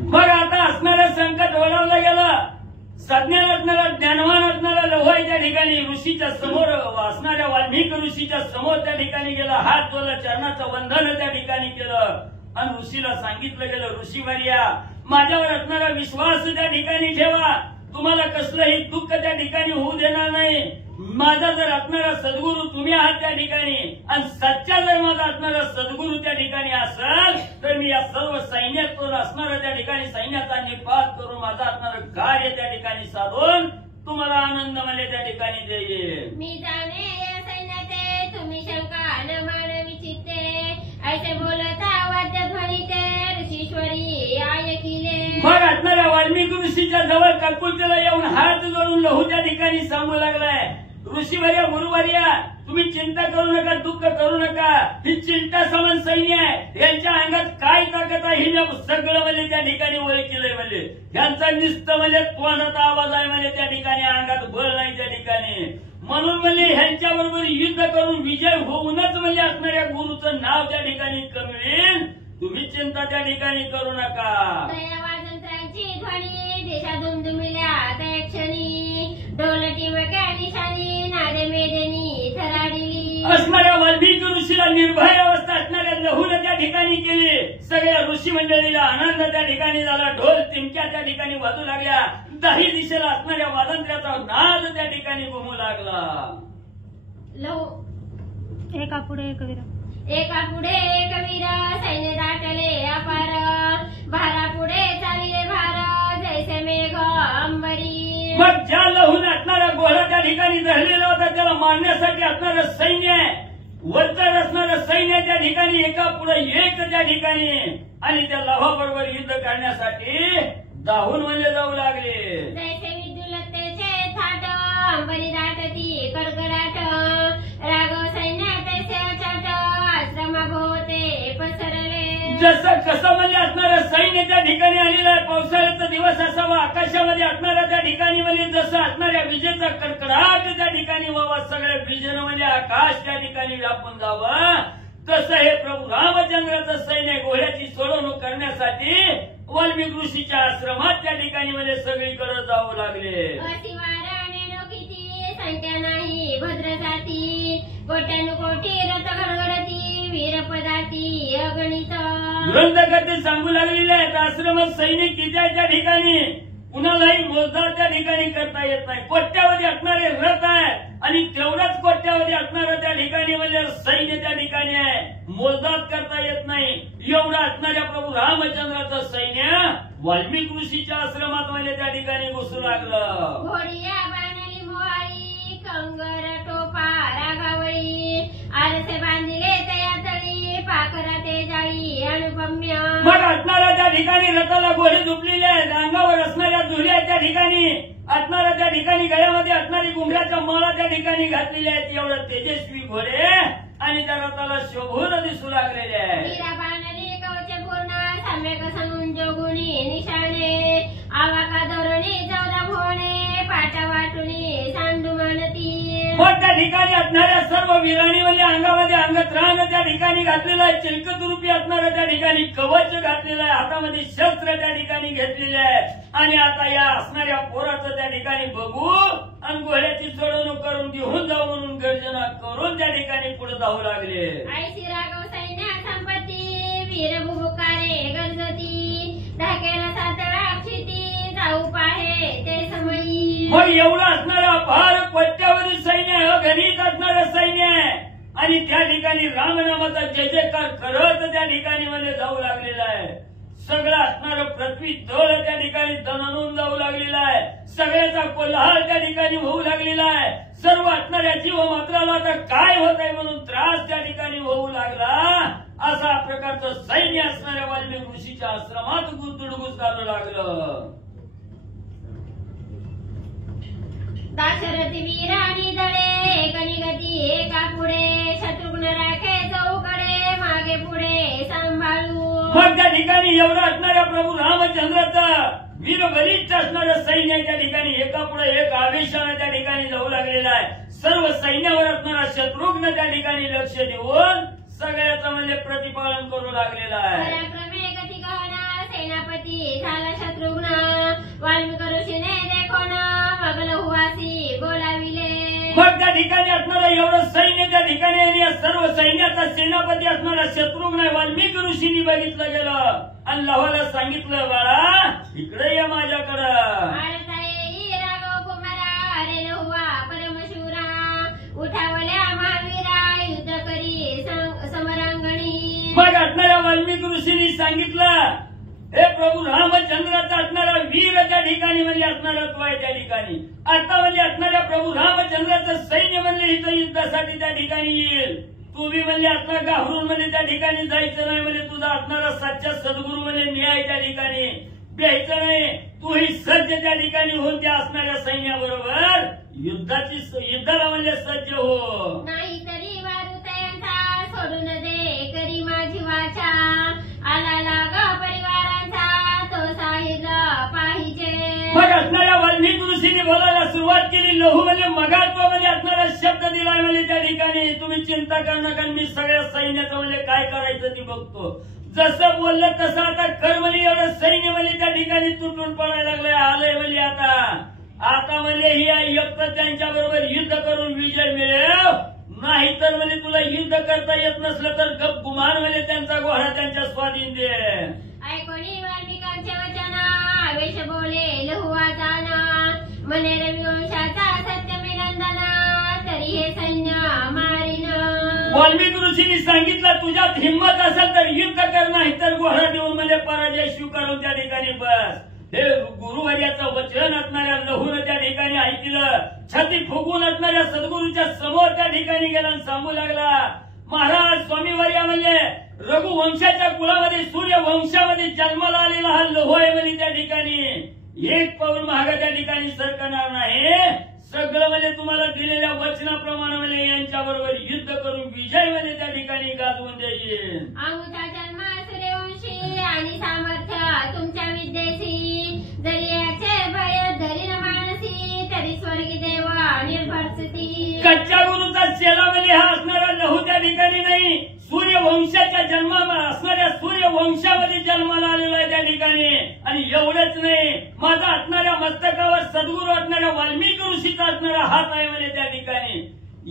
मग आता असणारं संकट ओढवलं गेलं. सज्ञान असणारा ज्ञानवान असणारा लव्हाई त्या ठिकाणी ऋषीच्या समोर असणाऱ्या वाल्मिक ऋषीच्या समोर त्या ठिकाणी गेला. हात जोडला, चरणाचं वंदन त्या ठिकाणी केलं आणि ऋषीला सांगितलं गेलं, ऋषी वर्या माझ्यावर असणारा विश्वास त्या ठिकाणी ठेवा. तुम्हाला कसलंही दुःख त्या ठिकाणी होऊ देणार नाही. माझा जर असणारा सद्गुरू तुम्ही आहात त्या ठिकाणी आणि सच्चा जर माझा असणारा सद्गुरू त्या ठिकाणी असेल तर मी या सर्व सैन्यातून असणारा त्या ठिकाणी सैन्याचा निपात करून माझं असणारं कार्य त्या ठिकाणी साधून तुम्हाला आनंद म्हणजे त्या ठिकाणी देईल. मी जाणे या सैन्याते तुम्ही शंका न मान विचित्ते ऐसे बोलता वाद्य ध्वनीते ऋषीश्वरी ऐकिले. मग असणाऱ्या वाल्मिक ऋषीच्या जवळ ककुलतेला येऊन हात जोडून लहू त्या ठिकाणी सांगू लागलाय, ऋषीवर्या गुरुवर्या तुम्ही चिंता करू नका, दुःख करू नका. ही चिंता समान सैन्य आहे. यांच्या अंगात काय ताकद आहे हे सगळं म्हणजे त्या ठिकाणी ओळखीलंय. म्हणजे यांचा निस्त म्हणजे तोंडाचा आवाज आहे म्हणजे त्या ठिकाणी अंगात बळ नाही त्या ठिकाणी. म्हणून म्हणजे ह्यांच्या बरोबर युद्ध करून विजय होऊनच म्हणजे असणाऱ्या गुरुचं नाव त्या ठिकाणी कमवेल. तुम्ही चिंता त्या ठिकाणी करू नका. वाजंत्रांची ध्वनी देशा दुमदुमिल्या त्या क्षणी ढोलटी मक्या निशाणी नादे मेदेनी थराडली. असणाऱ्या वाल्मिक ऋषीला निर्भय अवस्था असणाऱ्या लहूला त्या ठिकाणी केली. सगळ्या ऋषी मंडळीला आनंद त्या ठिकाणी झाला. ढोल तिमक्या त्या ठिकाणी वाजू लागल्या. दाही दिशेला असणाऱ्या वाजंत्र्याचा नाद त्या ठिकाणी घुमू लागला. लहू एका पुढे एक वीर सैन्य दाटले अपार भारा पुढे चालले भार जैसे मेघ अंबरी. मग ज्या लहून असणारा घोडा त्या ठिकाणी धरलेला होता त्याला मारण्यासाठी असणारं सैन्य वरचढ असणारं सैन्य त्या ठिकाणी एका पुढे एक त्या ठिकाणी आणि त्या लव्हाबरोबर युद्ध करण्यासाठी धावून म्हणजे जाऊ लागले. जैसे विद्युलतेचे थाट अंबरी दाटती कडकडाट राघव सैन्य तैसे अचाट आश्रमाभोवते पसरले. जसं कसं म्हणजे असणारं सैन्य त्या ठिकाणी आलेलं आहे. पावसाळ्याचा दिवस असावा. आकाशामध्ये असणाऱ्या त्या ठिकाणी म्हणजे जसं असणाऱ्या विजेचा कडकडाट त्या ठिकाणी व्हावा. सगळ्या विजेनं म्हणजे आकाश त्या ठिकाणी व्यापून जावं. तसं हे प्रभू रामचंद्राचं सैन्य घोड्याची सोडवणूक करण्यासाठी वाल्मिक ऋषीच्या आश्रमात त्या ठिकाणी म्हणजे सगळीकडे जाऊ लागले. किती संख्या नाही भद्र जाती कोट्यानुकोटी रथ घडघडती वीरपदाती अगणित. ग्रंथकर्ते सांगू लागलेले आहेत आश्रमात सैनिक किती आहे त्या ठिकाणी कुणालाही मोजदार त्या ठिकाणी करता येत नाही. कोट्यावधी असणारे रथ आहे आणि तेवढाच कोट्यावधी असणारं त्या ठिकाणी म्हणजे सैन्य त्या ठिकाणी आहे. मोजदार करता येत नाही. एवढं असणाऱ्या प्रभू रामचंद्राचं सैन्य वाल्मिक ऋषीच्या आश्रमात म्हणजे त्या ठिकाणी घुसू लागलं. घोडिया बांधली मोहाळी कंगर टोपा रागावळी आरसे बांधिले तया तळी पाखरा ते जाळी अनुपम्य. मग असणाऱ्या त्या ठिकाणी रथाला घोडे झोपलेले आहेत. अंगावर असणाऱ्या झुल्या त्या ठिकाणी असणाऱ्या त्या ठिकाणी गळ्यामध्ये असणारी घुंगराच्या माळा त्या ठिकाणी घातलेल्या आहेत. एवढं तेजस्वी घोडे आणि त्या रथाला शोभून दिसू लागलेले आहे. ठिकाणी असणाऱ्या सर्व वीराणी म्हणजे अंगामध्ये अंगत्राण त्या ठिकाणी घातलेलं आहे, चिलकत रूपी असणारं त्या ठिकाणी कवच घातलेलं आहे, हातामध्ये शस्त्र त्या ठिकाणी घेतलेले आहे. आणि आता या असणाऱ्या पोराचं त्या ठिकाणी बघू आणि घोड्याची सोडवणूक करून घेऊन जाऊ म्हणून गर्जना करून त्या ठिकाणी पुढे जाऊ लागले. ऐशी राघव सैन्य संपत्ती वीर बुबुकारे गरजती ढाकेला सातळा क्षिती जाऊ पाहे ते समयी. मग एवढं असणारं फार कोट्यावधी सैन्य आहे, गणित असणारं सैन्य आहे. आणि त्या ठिकाणी रामनामाचा जय जयकार करत त्या ठिकाणी मध्ये जाऊ लागलेला आहे. सगळं असणारं पृथ्वी दळ त्या ठिकाणी दणाणून जाऊ लागलेला आहे. सगळ्याचा कोल्हार त्या ठिकाणी होऊ लागलेला आहे. सर्व असणाऱ्या जीव मात्राला आता काय होत आहे म्हणून त्रास त्या ठिकाणी होऊ लागला. असा प्रकारचं सैन्य असणाऱ्या वाल्मिक ऋषीच्या आश्रमात गुंतुडगुस चालू लागलं. दाशरथी वीराणी दळे कनिगती एका पुढे शत्रुघ्न राखे चौकडे मागे पुढे सांभाळू. मग त्या ठिकाणी एवढं असणाऱ्या प्रभू रामचंद्राचं वीर बलिष्ठ असणारं सैन्य त्या ठिकाणी एका पुढे एक आवेशाने त्या ठिकाणी जाऊ लागलेला आहे. सर्व सैन्यावर असणारा शत्रुघ्न त्या ठिकाणी लक्ष देऊन सगळ्याचं म्हणजे प्रतिपालन करू लागलेला आहे. पराक्रमे गती गहना सेनापती झाला शत्रुघ्न वाल्मिक ऋषीने देखोन मगल हुवासी बोलाविले. मग त्या ठिकाणी असणारं एवढं सैन्य त्या ठिकाणी आणि या सर्व सैन्याचा सेनापती असणारा शत्रुघ्न वाल्मिक ऋषींनी बघितलं गेलं आणि लव्हाला सांगितलं, बाळा इकडे ये माझ्याकडं. राघव कुमारा अरे हुवा परमशूरा उठावल्या महावीरा युद्ध करी समरांगणी. मग असणाऱ्या वाल्मिक ऋषींनी सांगितलं, हे प्रभू रामचंद्राचा असणारा वीर त्या ठिकाणी म्हणजे असणारा तो आहे त्या ठिकाणी. आता म्हणजे असणाऱ्या प्रभू रामचंद्राचं सैन्य म्हणजे इथं युद्धासाठी त्या ठिकाणी येईल. तू बी म्हणजे असणार घाबरून म्हणजे त्या ठिकाणी जायचं नाही, म्हणजे तुझा असणारा सच्चा सद्गुरू म्हणजे मी आहे त्या ठिकाणी द्यायचं नाही. तू ही सज्ज त्या ठिकाणी होऊन त्या असणाऱ्या सैन्याबरोबर युद्धाला म्हणजे सज्ज हो. नाहीतरी वारुतयांचा सोडून दे करी माझी वाचा आला लाग परिवारांचा तो साहिल पाहिजे. मग असणाऱ्या वाल्मिक ऋषींनी बोलायला सुरुवात केली. लहू म्हणजे मगात्व म्हणजे असणारा शब्द दिलाय म्हणजे त्या ठिकाणी तुम्ही चिंता करू नका, मी सगळ्या सैन्याचं म्हणजे काय करायचं ते बघतो. जसं बोललं तसं आता कर म्हणजे एवढं सैन्य म्हणजे त्या ठिकाणी तुटून पडायला लागलंय. आलंय म्हणजे आता म्हणजे ही एकटं त्यांच्या बरोबर युद्ध करून विजय मिळेल, नाहीतर म्हणजे तुला युद्ध करता येत नसलं तर गप गुमान म्हणजे त्यांचा घोडा त्यांच्या स्वाधीन दे. ऐकोनी वाल्मिकांचे वचन आवेश बोले लहुवा जाना मने रविवंशाचा सत्यमिनंदना तरी हे सैन्य मारीन. वाल्मिक ऋषींनी सांगितलं, तुझ्यात हिंमत असेल तर युद्ध कर, नाही तर घोडा देऊन म्हणजे पराजय स्वीकारून त्या ठिकाणी बस. हे गुरुवर्याचं वचन असणाऱ्या लहून त्या ठिकाणी ऐकलं. छाती फुगून असणाऱ्या सद्गुरूच्या समोर त्या ठिकाणी गेला आणि सांगू लागला, महाराज स्वामीवर्या म्हणजे रघुवंशाच्या कुळामध्ये सूर्यवंशामध्ये जन्माला आलेला हा लहू आहे म्हणजे त्या ठिकाणी एक पाऊल महाग त्या ठिकाणी सरकणार नाही. सगळं म्हणजे तुम्हाला दिलेल्या वचनाप्रमाणे म्हणजे यांच्या बरोबर युद्ध करून विजय म्हणजे त्या ठिकाणी गाजवून देईल. आमुचा जन्म सूर्यवंशी आणि सामर्थ्य तुमच्या विद्येशी जरी याचे भय धरीन मानसी तरी स्वर्गी देव निर्भरती. कच्च्या गुरुचा चेला म्हणजे हा असणारा लहू त्या ठिकाणी नाही, सूर्यवंशाच्या जन्माला असणाऱ्या सूर्यवंशामध्ये जन्माला आलेला आहे त्या ठिकाणी. आणि एवढंच नाही, माझा असणाऱ्या मस्तकावर सद्गुरू असणाऱ्या वाल्मिक ऋषीचा असणारा हात आहे म्हणजे त्या ठिकाणी.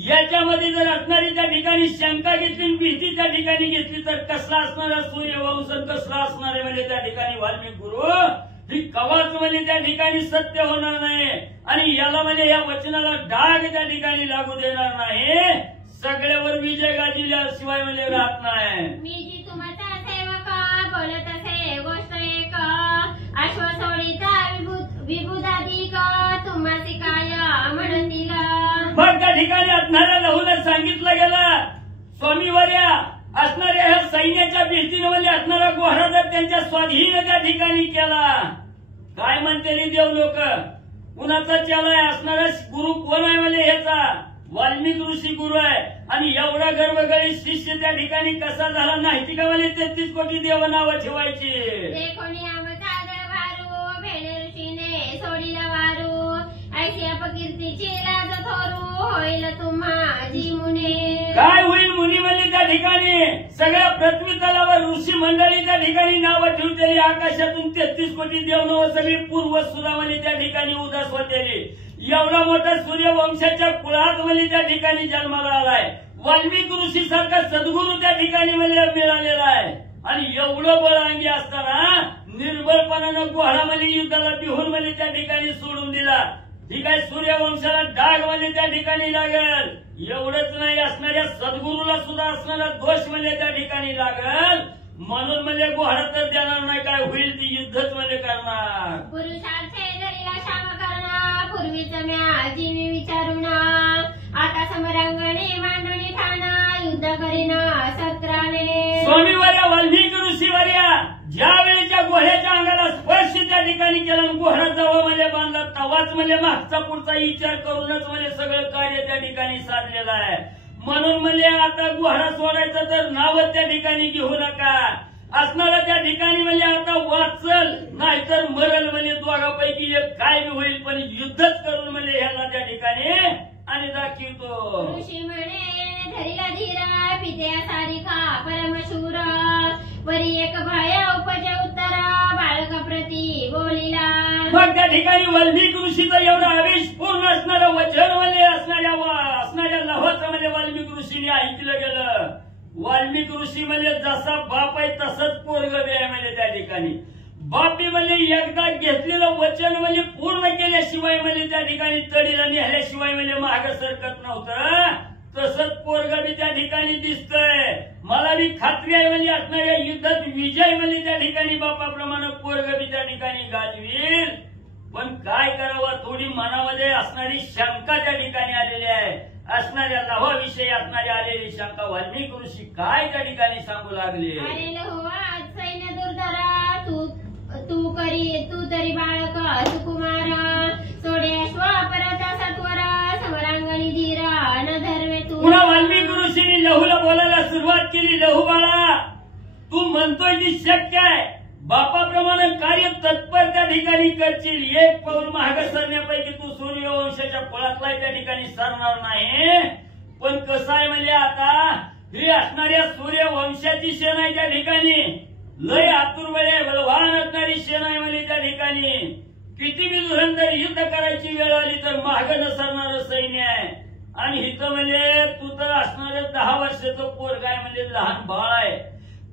याच्यामध्ये जर असणारी त्या ठिकाणी शंका घेतली, भीती त्या ठिकाणी घेतली तर कसला असणारा सूर्यवंश कसला असणारे म्हणजे त्या ठिकाणी वाल्मिक गुरु ही कवाच म्हणजे त्या ठिकाणी सत्य होणार नाही. आणि याला म्हणजे या वचनाला डाग त्या ठिकाणी लागू देणार नाही. सगळ्यावर विजय गाजविल्याशिवाय म्हणजे राहत नाही. मी जी तुमचा सेवक बोलत असे गोष्ट एक अश्वसोडीचा विभुदाधिक तुम्हासी काय म्हणून दिलं. मग त्या ठिकाणी असणाऱ्या लहूला सांगितलं गेलं, स्वामीवर्या असणाऱ्या ह्या सैन्याच्या भीतीने म्हणजे असणारा घोडा जर त्यांच्या स्वाधीन त्या ठिकाणी केला, काय म्हणते देव लोक, कुणाचा चेला आहे असणारा गुरु कोण आहे म्हणजे ह्याचा वाल्मिक ऋषी गुरु आहे. आणि एवढा गर्भगळी शिष्य त्या ठिकाणी कसा झाला नाही का म्हणजे 33 कोटी देव नावं ठेवायची. कोणी आमचा वारू भेणे ऋषीने सोडीला वारू ऐशी ऐसी अपकीर्तीची लाज थोरू होईल तुम्हाजी मुने. काय होईल मुनी म्हणली त्या ठिकाणी? सगळ्या पृथ्वी तलावर ऋषी मंडळी त्या ठिकाणी नावं ठेवतेली. आकाशातून 33 कोटी देवनव सगळी पूर्व सुरा म्हणली त्या ठिकाणी उदास होतेली. एवढा मोठा सूर्यवंशाच्या कुळात म्हणली त्या ठिकाणी जन्माला आलाय. वाल्मिकी ऋषी सारखा सद्गुरू त्या ठिकाणी म्हणजे मिळालेला आहे. आणि एवढं बळ अंगी असताना निर्बळपणानं गुहाळामध्ये युद्धाला बिहून म्हणजे त्या ठिकाणी सोडून दिला. ही काय सूर्यवंशाला डाग म्हणजे त्या ठिकाणी लागल. एवढंच नाही, असणाऱ्या सद्गुरूला सुद्धा असणारा दोष म्हणजे त्या ठिकाणी लागल. म्हणून म्हणजे गुहाळ तर देणार नाही. काय होईल ती युद्धच म्हणजे करणार. पुरुषार्थे जरीला श्याम करणार पूर्वीच म्याजी मी विचारून आता समरांगणे मांडणी ठाणा युद्ध करीना सत्राने. स्वामीवर्या वाल्मिकी ऋषीवर्या ज्या वेळेच्या गोह्याच्या अंगाला स्पर्श त्या ठिकाणी केला, गोहरा जवळ म्हणजे बांधला, तवाच म्हणजे मागचा पुढचा विचार करूनच म्हणजे सगळं कार्य त्या ठिकाणी साधलेलं आहे. म्हणून म्हणजे आता गुहारा सोडायचं तर नावच त्या ठिकाणी घेऊ नका. असणारा त्या ठिकाणी म्हणजे आता वाचल नाहीतर मरल म्हणजे दोघांपैकी एक काय बी होईल, पण युद्धच करून म्हणजे ह्याला त्या ठिकाणी आणि दाखवतो. ऋषी म्हणे धरीला धीरा पित्या सारिका परमशूर वरी एक भय उपज उत्तर बाळक प्रती बोलिला. मग त्या ठिकाणी वाल्मिकी ऋषीचं एवढं आवेशपूर्ण असणारं वचन म्हणजे असणाऱ्या लहाचं म्हणजे वाल्मिकी ऋषीने ऐकलं गेलं. वाल्मिकी ऋषी म्हणजे जसा बाप आहे तसंच पोरग आहे म्हणजे त्या ठिकाणी. बापी म्हणजे एकदा घेतलेलं वचन म्हणजे पूर्ण केल्याशिवाय म्हणजे त्या ठिकाणी तडीला नेल्याशिवाय म्हणजे मागे सरकत नव्हतं. तसंच पोरग बी त्या ठिकाणी दिसतंय. मला बी खात्री आहे म्हणजे असणाऱ्या युद्धात विजय म्हणजे त्या ठिकाणी बापाप्रमाणे पोरग बी त्या ठिकाणी गाजवील. पण काय करावं, थोडी मनामध्ये असणारी शंका त्या ठिकाणी आलेली आहे. असणाऱ्या लहाविषयी असणारी आलेली शंका वाल्मिकी ऋषी काय त्या ठिकाणी सांगू लागले. अरे लहोवा सैन्य दुर्धरा तू तरी बाळक सुकुमार सोडे अश्व परत सत्वर समरांगणी धीरा न धर्मे तू. पुन्हा वाल्मिकी ऋषीने लहूला बोलायला सुरुवात केली. लहू बाळा, तू म्हणतोय ती शक्य आहे. बापाप्रमाणे कार्य तत्पर त्या ठिकाणी करशील. एक पाऊल मागे सरण्यापैकी तू सूर्यवंशाच्या फळातला त्या ठिकाणी सरणार नाही. पण कसं आहे म्हणजे आता ही असणाऱ्या सूर्यवंशाची सेना आहे त्या ठिकाणी. लय आतुरबळे बलवान असणारी सेना आहे म्हणजे त्या ठिकाणी. किती बी धुरंधर युद्ध करायची वेळ आली तर मागं न सरणारं सैन्य आहे. आणि इथं म्हणजे तू तर असणारं 10 वर्षाचं पोरग आहे म्हणजे लहान बाळ आहे.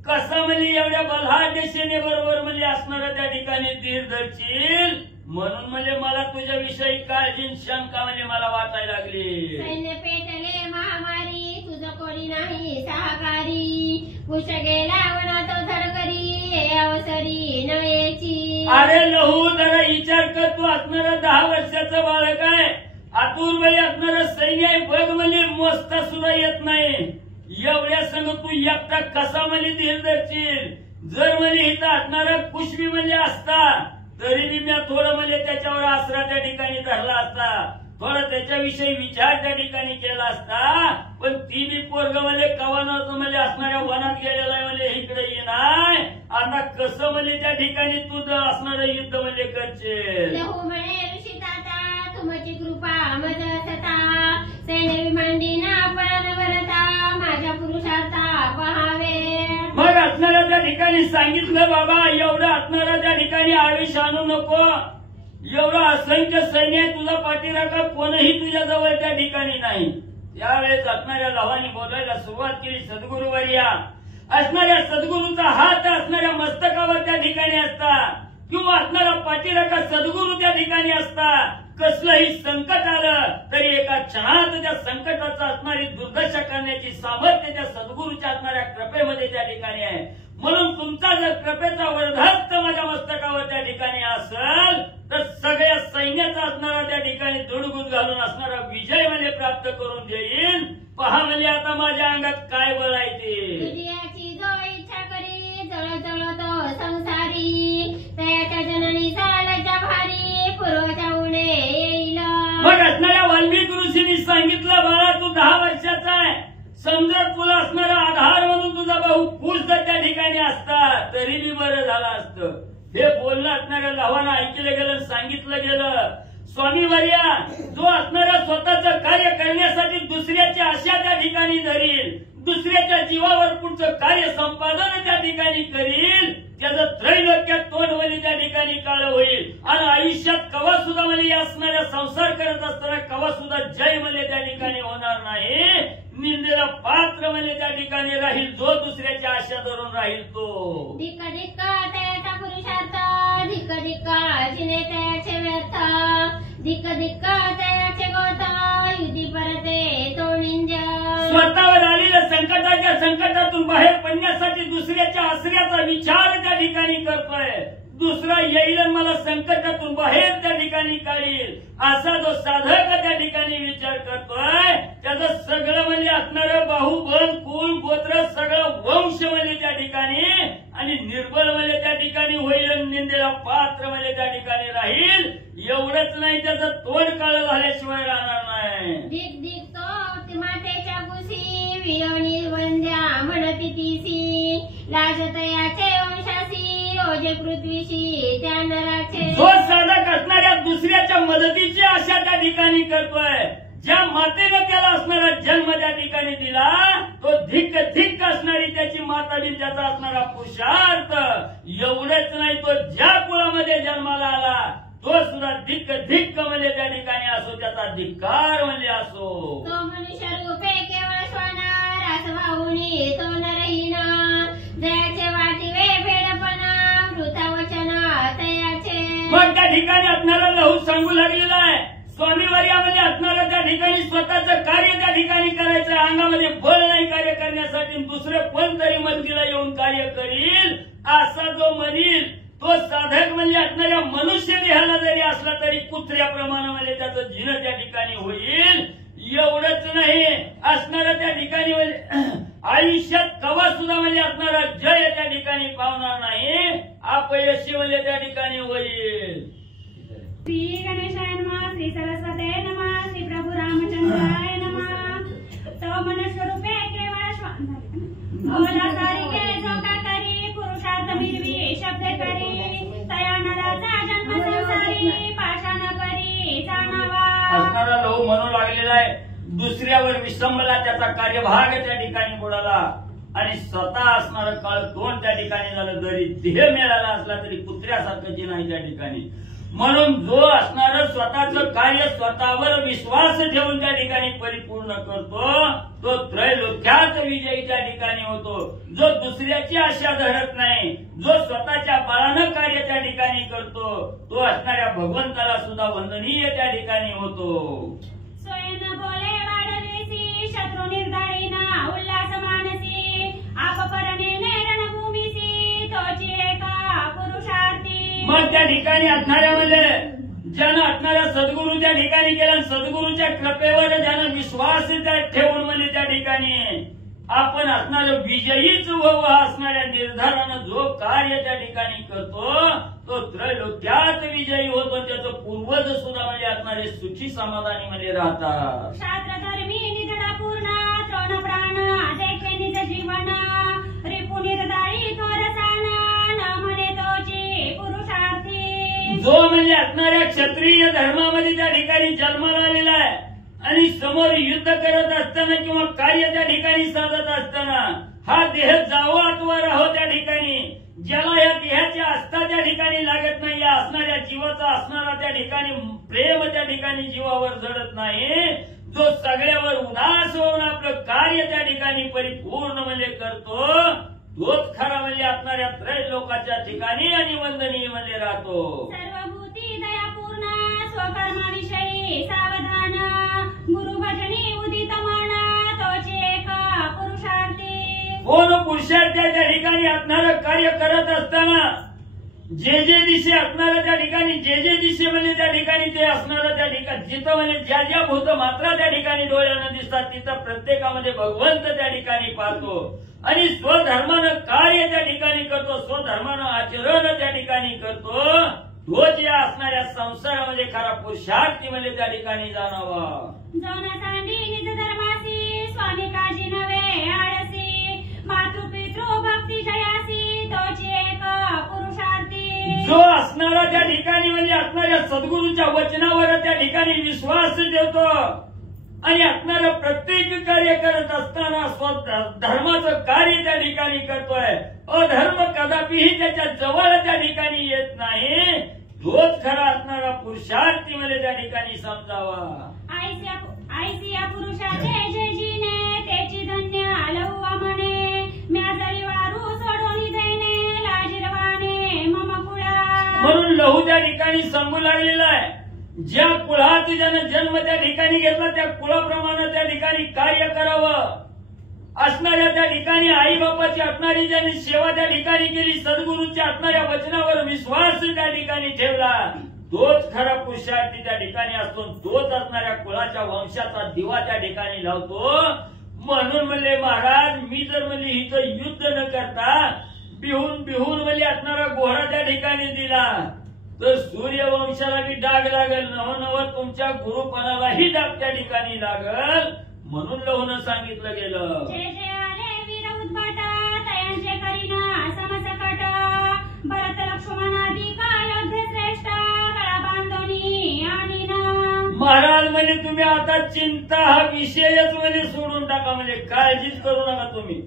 कसं म्हणजे एवढ्या बलहाट सेनेबरोबर म्हणजे असणारं त्या ठिकाणी धीर धरशील. म्हणून म्हणजे मला तुझ्याविषयी काळजी शंका म्हणजे मला वाटायला लागली. सैन्य पेटले महामारी तुझं कोणी नाही सहकारी कुश गेला वना तो धडकरी अवसरी नयेची. अरे लहू जरा विचार कर, तू असणारं 10 वर्षाचं बाळक आहे. आतुर म्हणजे असणारं सैन्य आहे. बघ म्हणजे मोजता सुद्धा येत नाही. एवढ्या संग तू एकटा कसा म्हणजे धीर धरशील. जर म्हणजे इथं असणारा कुशबी म्हणजे असता तरी बी मी थोडं म्हणजे त्याच्यावर आसरा त्या ठिकाणी धरला असता, थोडा त्याच्याविषयी विचार त्या ठिकाणी केला असता. पण ती बी पोरग म्हणजे कवानाचं म्हणजे असणाऱ्या वनात गेलेला आहे म्हणजे इकडे येणार. आता कसं म्हणजे त्या ठिकाणी तुझं असणारं युद्ध म्हणजे करशील. लहू म्हणे ऋषी ताता तुमची कृपा मज सता सैन्य विमांडी ना पण भरता माझ्या पुरुषार्था पहावे. मग असणाऱ्या त्या ठिकाणी सांगितलं बाबा एवढं असणाऱ्या त्या ठिकाणी आवेश आणू नको. एवढं असंख्य सैन्य आहे तुझा पाठीराखा कोणही तुझ्या जवळ त्या ठिकाणी नाही. त्यावेळेस असणाऱ्या लहानी बोलायला सुरुवात केली. सद्गुरूवर्या, असणाऱ्या सद्गुरूचा हात असणाऱ्या मस्तकावर त्या ठिकाणी असता किंवा असणारा पाठीराखा सद्गुरू त्या ठिकाणी असता. कसलंही संकट आलं तरी एका क्षणात त्या संकटाचं असणारी दुर्दशा करण्याची सामर्थ्य त्या सद्गुरूच्या असणाऱ्या कृपेमध्ये त्या ठिकाणी आहे. म्हणून तुमचा जर कृपेचा वर्धास्त माझ्या मस्तकावर त्या ठिकाणी असेल तर सगळ्या सैन्याचा असणारा त्या ठिकाणी दुडगुज घालून असणारा विजय म्हणजे प्राप्त करून देईन. पहा म्हणजे आता माझ्या अंगात काय बळ आहे ते. तुझ्याची जो इच्छा करी जळ जळतो संसारी तयाच्या जननी झाल्याच्या भारी पूर्वच्या उणे येईल. मग असणाऱ्या वाल्मिकी ऋषींनी सांगितलं बाळा तू 10 वर्षाचा आहे. समजा तुला असणारा आधार म्हणून तुझा भाऊ खुश जर त्या ठिकाणी असता तरी बी बरं झालं असतं. हे बोलणं असणाऱ्या लहावानं ऐकलं गेलं, सांगितलं गेलं. स्वामी वर्या जो असणाऱ्या स्वतःचं कार्य करण्यासाठी दुसऱ्याची आशा त्या ठिकाणी धरील, दुसऱ्याच्या जीवावर पुढचं कार्य संपादन त्या ठिकाणी करील, त्याचं त्रैलोक्यात तोंड म्हणजे त्या ठिकाणी काळ होईल आणि आयुष्यात कवा सुद्धा म्हणजे असणाऱ्या संसार करत असताना कवा सुद्धा जय म्हणजे त्या ठिकाणी होणार नाही, निंदेला पात्र म्हणजे त्या ठिकाणी राहील जो दुसऱ्याची आशा धरून राहील तो. धिक्का धिक्का त्याचा पुरुषार्थ, धिक्का धिक्का जिने त्याचे व्यर्थ, धिक्का धिक्का त्याचे गोता, युधी परते तो निंजा. स्वतःवर आलेल्या संकटाच्या संकटातून बाहेर पडण्यासाठी दुसऱ्याच्या आश्रयाचा विचार त्या ठिकाणी करतोय, दुसरा येईल आणि मला संकटातून बाहेर त्या ठिकाणी काढील असा जो साधक त्या ठिकाणी विचार करतोय, त्याचं सगळं म्हणजे असणारं बाहुबल कुल गोत्र सगळं वंश म्हणजे त्या ठिकाणी आणि निर्बल म्हणजे त्या ठिकाणी होईल, निंदेला पात्र म्हणजे त्या ठिकाणी राहील. एवढंच नाही त्याचं तोंड काळं झाल्याशिवाय राहणार नाही. दिक दिक तो मातेच्या कुशी, वियोनी वंद्या म्हणती तिसी, लाजतयाचे वंशासी, ओजे पृथ्वीशी त्या नराचे. जो साधक असणाऱ्या दुसऱ्याच्या मदतीची आशा त्या ठिकाणी करतोय, ज्या मातेनं त्याला असणारा जन्म त्या ठिकाणी दिला, तो धिक्क धिक्क असणारी त्याची माता बिन त्याचा असणारा पुरुषार्थ. एवढेच नाही, तो ज्या कुळामध्ये जन्माला आला तो सुद्धा धिक्क धिक्क म्हणजे त्या ठिकाणी असो, त्याचा धिक्कार म्हणजे असो. तो मनुष्य रूपे केवळ श्वानार, असं वाहुनी तो नरहीना, जयाचे वाटिवे भेडपणा, वृथा वचना तयाचे. मग त्या ठिकाणी असणारा लहू सांगू लागलेला आहे, स्वामी वर्यामध्ये असणारं त्या ठिकाणी स्वतःचं कार्य त्या ठिकाणी करायचं, अंगामध्ये बळ नाही कार्य करण्यासाठी, दुसरे कोणतरी मदतीला येऊन कार्य करील असा जो म्हणील तो साधक म्हणजे असणाऱ्या मनुष्य देहाला जरी असला तरी कुत्र्याप्रमाणे म्हणजे त्याचं जिणं त्या ठिकाणी होईल. एवढंच नाही, असणारं त्या ठिकाणी आयुष्यात कवा सुद्धा म्हणजे असणारा जय त्या ठिकाणी पावणार नाही, अपयशी म्हणजे त्या ठिकाणी होईल. श्री गणेशाय नमः, श्री सरस्वते नमः, श्री प्रभू रामचंद्राय नमः. तो मनुष्य रूपे केवळ श्वान, अवला सारिके जो का करी, पुरुषार्थ मिरवी शब्द करी, तया नराचा जन्म संसारी, पाषाण करी जाणावा. असणारा लहू म्हणू लागलेला आहे, दुसऱ्यावर विसंबला त्याचा कार्यभाग त्या ठिकाणी बुडाला आणि स्वतः असणारं काळ तोंड त्या ठिकाणी झालं, जरी देह मिळाला असला तरी कुत्र्यासारखं जे नाही त्या ठिकाणी. म्हणून जो असणारं स्वतःचं कार्य स्वतःवर विश्वास ठेवून त्या ठिकाणी परिपूर्ण करतो तो त्रैलोक्यात विजयी त्या ठिकाणी होतो. जो दुसऱ्याची आशा धरत नाही, जो स्वतःच्या बळानं कार्य त्या ठिकाणी करतो तो असणाऱ्या भगवंताला सुद्धा वंदनीय त्या ठिकाणी होतो. स्वयं बोले वाढवेसी, शत्रू निर्धारीना उल्हास मानसी, आप परमेने रणभूमीसी, तोची एका पुरुषार्थी. मग त्या ठिकाणी असणाऱ्यामध्ये ज्यानं असणाऱ्या सद्गुरू त्या ठिकाणी केला, सद्गुरूच्या कृपेवर ज्यानं विश्वास ठेवून म्हणजे त्या ठिकाणी आपण असणारं विजयीच व्हावं असणाऱ्या निर्धारानं जो कार्य त्या ठिकाणी करतो तो त्रैलोक्यात विजयी होतो. त्याचं पूर्वज सुद्धा म्हणजे असणारे सुखी समाधानी मध्ये राहतात. शास्त्र धर्मी निजडा पूर्ण, तृण प्राण देखे निज जीवन, रिपु निर्दाळी थोरसाना, न म्हणे तोची पुरुषार्थी. जो म्हणजे असणाऱ्या क्षत्रिय धर्मामध्ये त्या ठिकाणी जन्माला आलेला आहे आणि समोर युद्ध करत असताना किंवा कार्य त्या ठिकाणी साधत असताना हा देह जावो अथवा राहो त्या ठिकाणी, ज्याला या देहाची आस्था त्या ठिकाणी लागत नाही, या असणाऱ्या जीवाचा असणारा त्या ठिकाणी प्रेम त्या ठिकाणी जीवावर जडत नाही, जो सगळ्यावर उदास होऊन आपलं कार्य त्या ठिकाणी परिपूर्ण म्हणजे करतो तोच खरा म्हणजे असणाऱ्या त्रैलोकाच्या ठिकाणी आणि वंदनीय म्हणजे राहतो. सर्वभूती दयापूर्ण, स्वकर्माविषयी सावधान, गुरुभजनी उदित मन, तोचे एक पुरुषार्थी. कोण पुरुषार्थाच्या ठिकाणी असणारं कार्य करत असताना जे दिशे असणारं त्या ठिकाणी जे दिशे म्हणजे त्या ठिकाणी ते असणारं त्या ठिकाणी जिथं म्हणजे ज्या भूत मात्रा त्या ठिकाणी डोळ्यानं दिसतात तिथं प्रत्येकामध्ये भगवंत त्या ठिकाणी पाहतो आणि स्वधर्मानं कार्य त्या ठिकाणी करतो, स्वधर्मानं आचरण त्या ठिकाणी करतो. तो जे असणाऱ्या संसारामध्ये खरा पुरुषार्थी म्हणजे त्या ठिकाणी जाणावा. जोन सांडी निज धर्मासी, स्वामी काजी नवे आळसी, मातृपितृ भक्ती जयासी, तोची एक पुरुषार्थी. जो असणारा त्या ठिकाणी म्हणजे असणाऱ्या सद्गुरूच्या वचनावर त्या ठिकाणी विश्वास ठेवतो आणि असणारं प्रत्येक कार्य करत असताना धर्माचं कार्य त्या ठिकाणी करतोय, अधर्म कदापिही त्याच्या जवळ त्या ठिकाणी येत नाही, तोच खरा असणारा पुरुषार्थी मध्ये त्या ठिकाणी समजावा. आयसी या पुरुषाचे जे जीने त्याची धन्य आलवा म्हणे, म्या जरी वारू सोडून देणे लाजिरवाने मम कुळा. म्हणून लहू त्या ठिकाणी सांगू लागलेला आहे, ज्या कुळात ज्यानं जन्म त्या ठिकाणी घेतला त्या कुळाप्रमाणे त्या ठिकाणी कार्य करावं. असणाऱ्या त्या ठिकाणी आई बापाची असणारी ज्यांनी सेवा त्या ठिकाणी केली, सद्गुरूच्या असणाऱ्या वचनावर विश्वास त्या ठिकाणी ठेवला, तोच खरा पुरुषार्थी त्या ठिकाणी असतो, तोच असणाऱ्या कुळाच्या वंशाचा दिवा त्या ठिकाणी लावतो. म्हणून म्हणले महाराज, मी जर म्हणले इथं युद्ध न करता बिहून म्हणजे असणारा घोडा त्या ठिकाणी दिला तर सूर्यवंशाला बी डाग लागल, नव तुमच्या गुरुपणालाही डाग त्या ठिकाणी लागल. म्हणून लहून सांगितलं गेलं, जे जे आले वीर उद्भटा तयांचे करीना समसकट, भरत लक्ष्मणाधिक योद्ध श्रेष्ठ गळा बांधोनी आणि ना. महाराज म्हणजे तुम्ही आता चिंता हा विषयच म्हणजे सोडून टाका, म्हणजे काळजीच करू नका तुम्ही.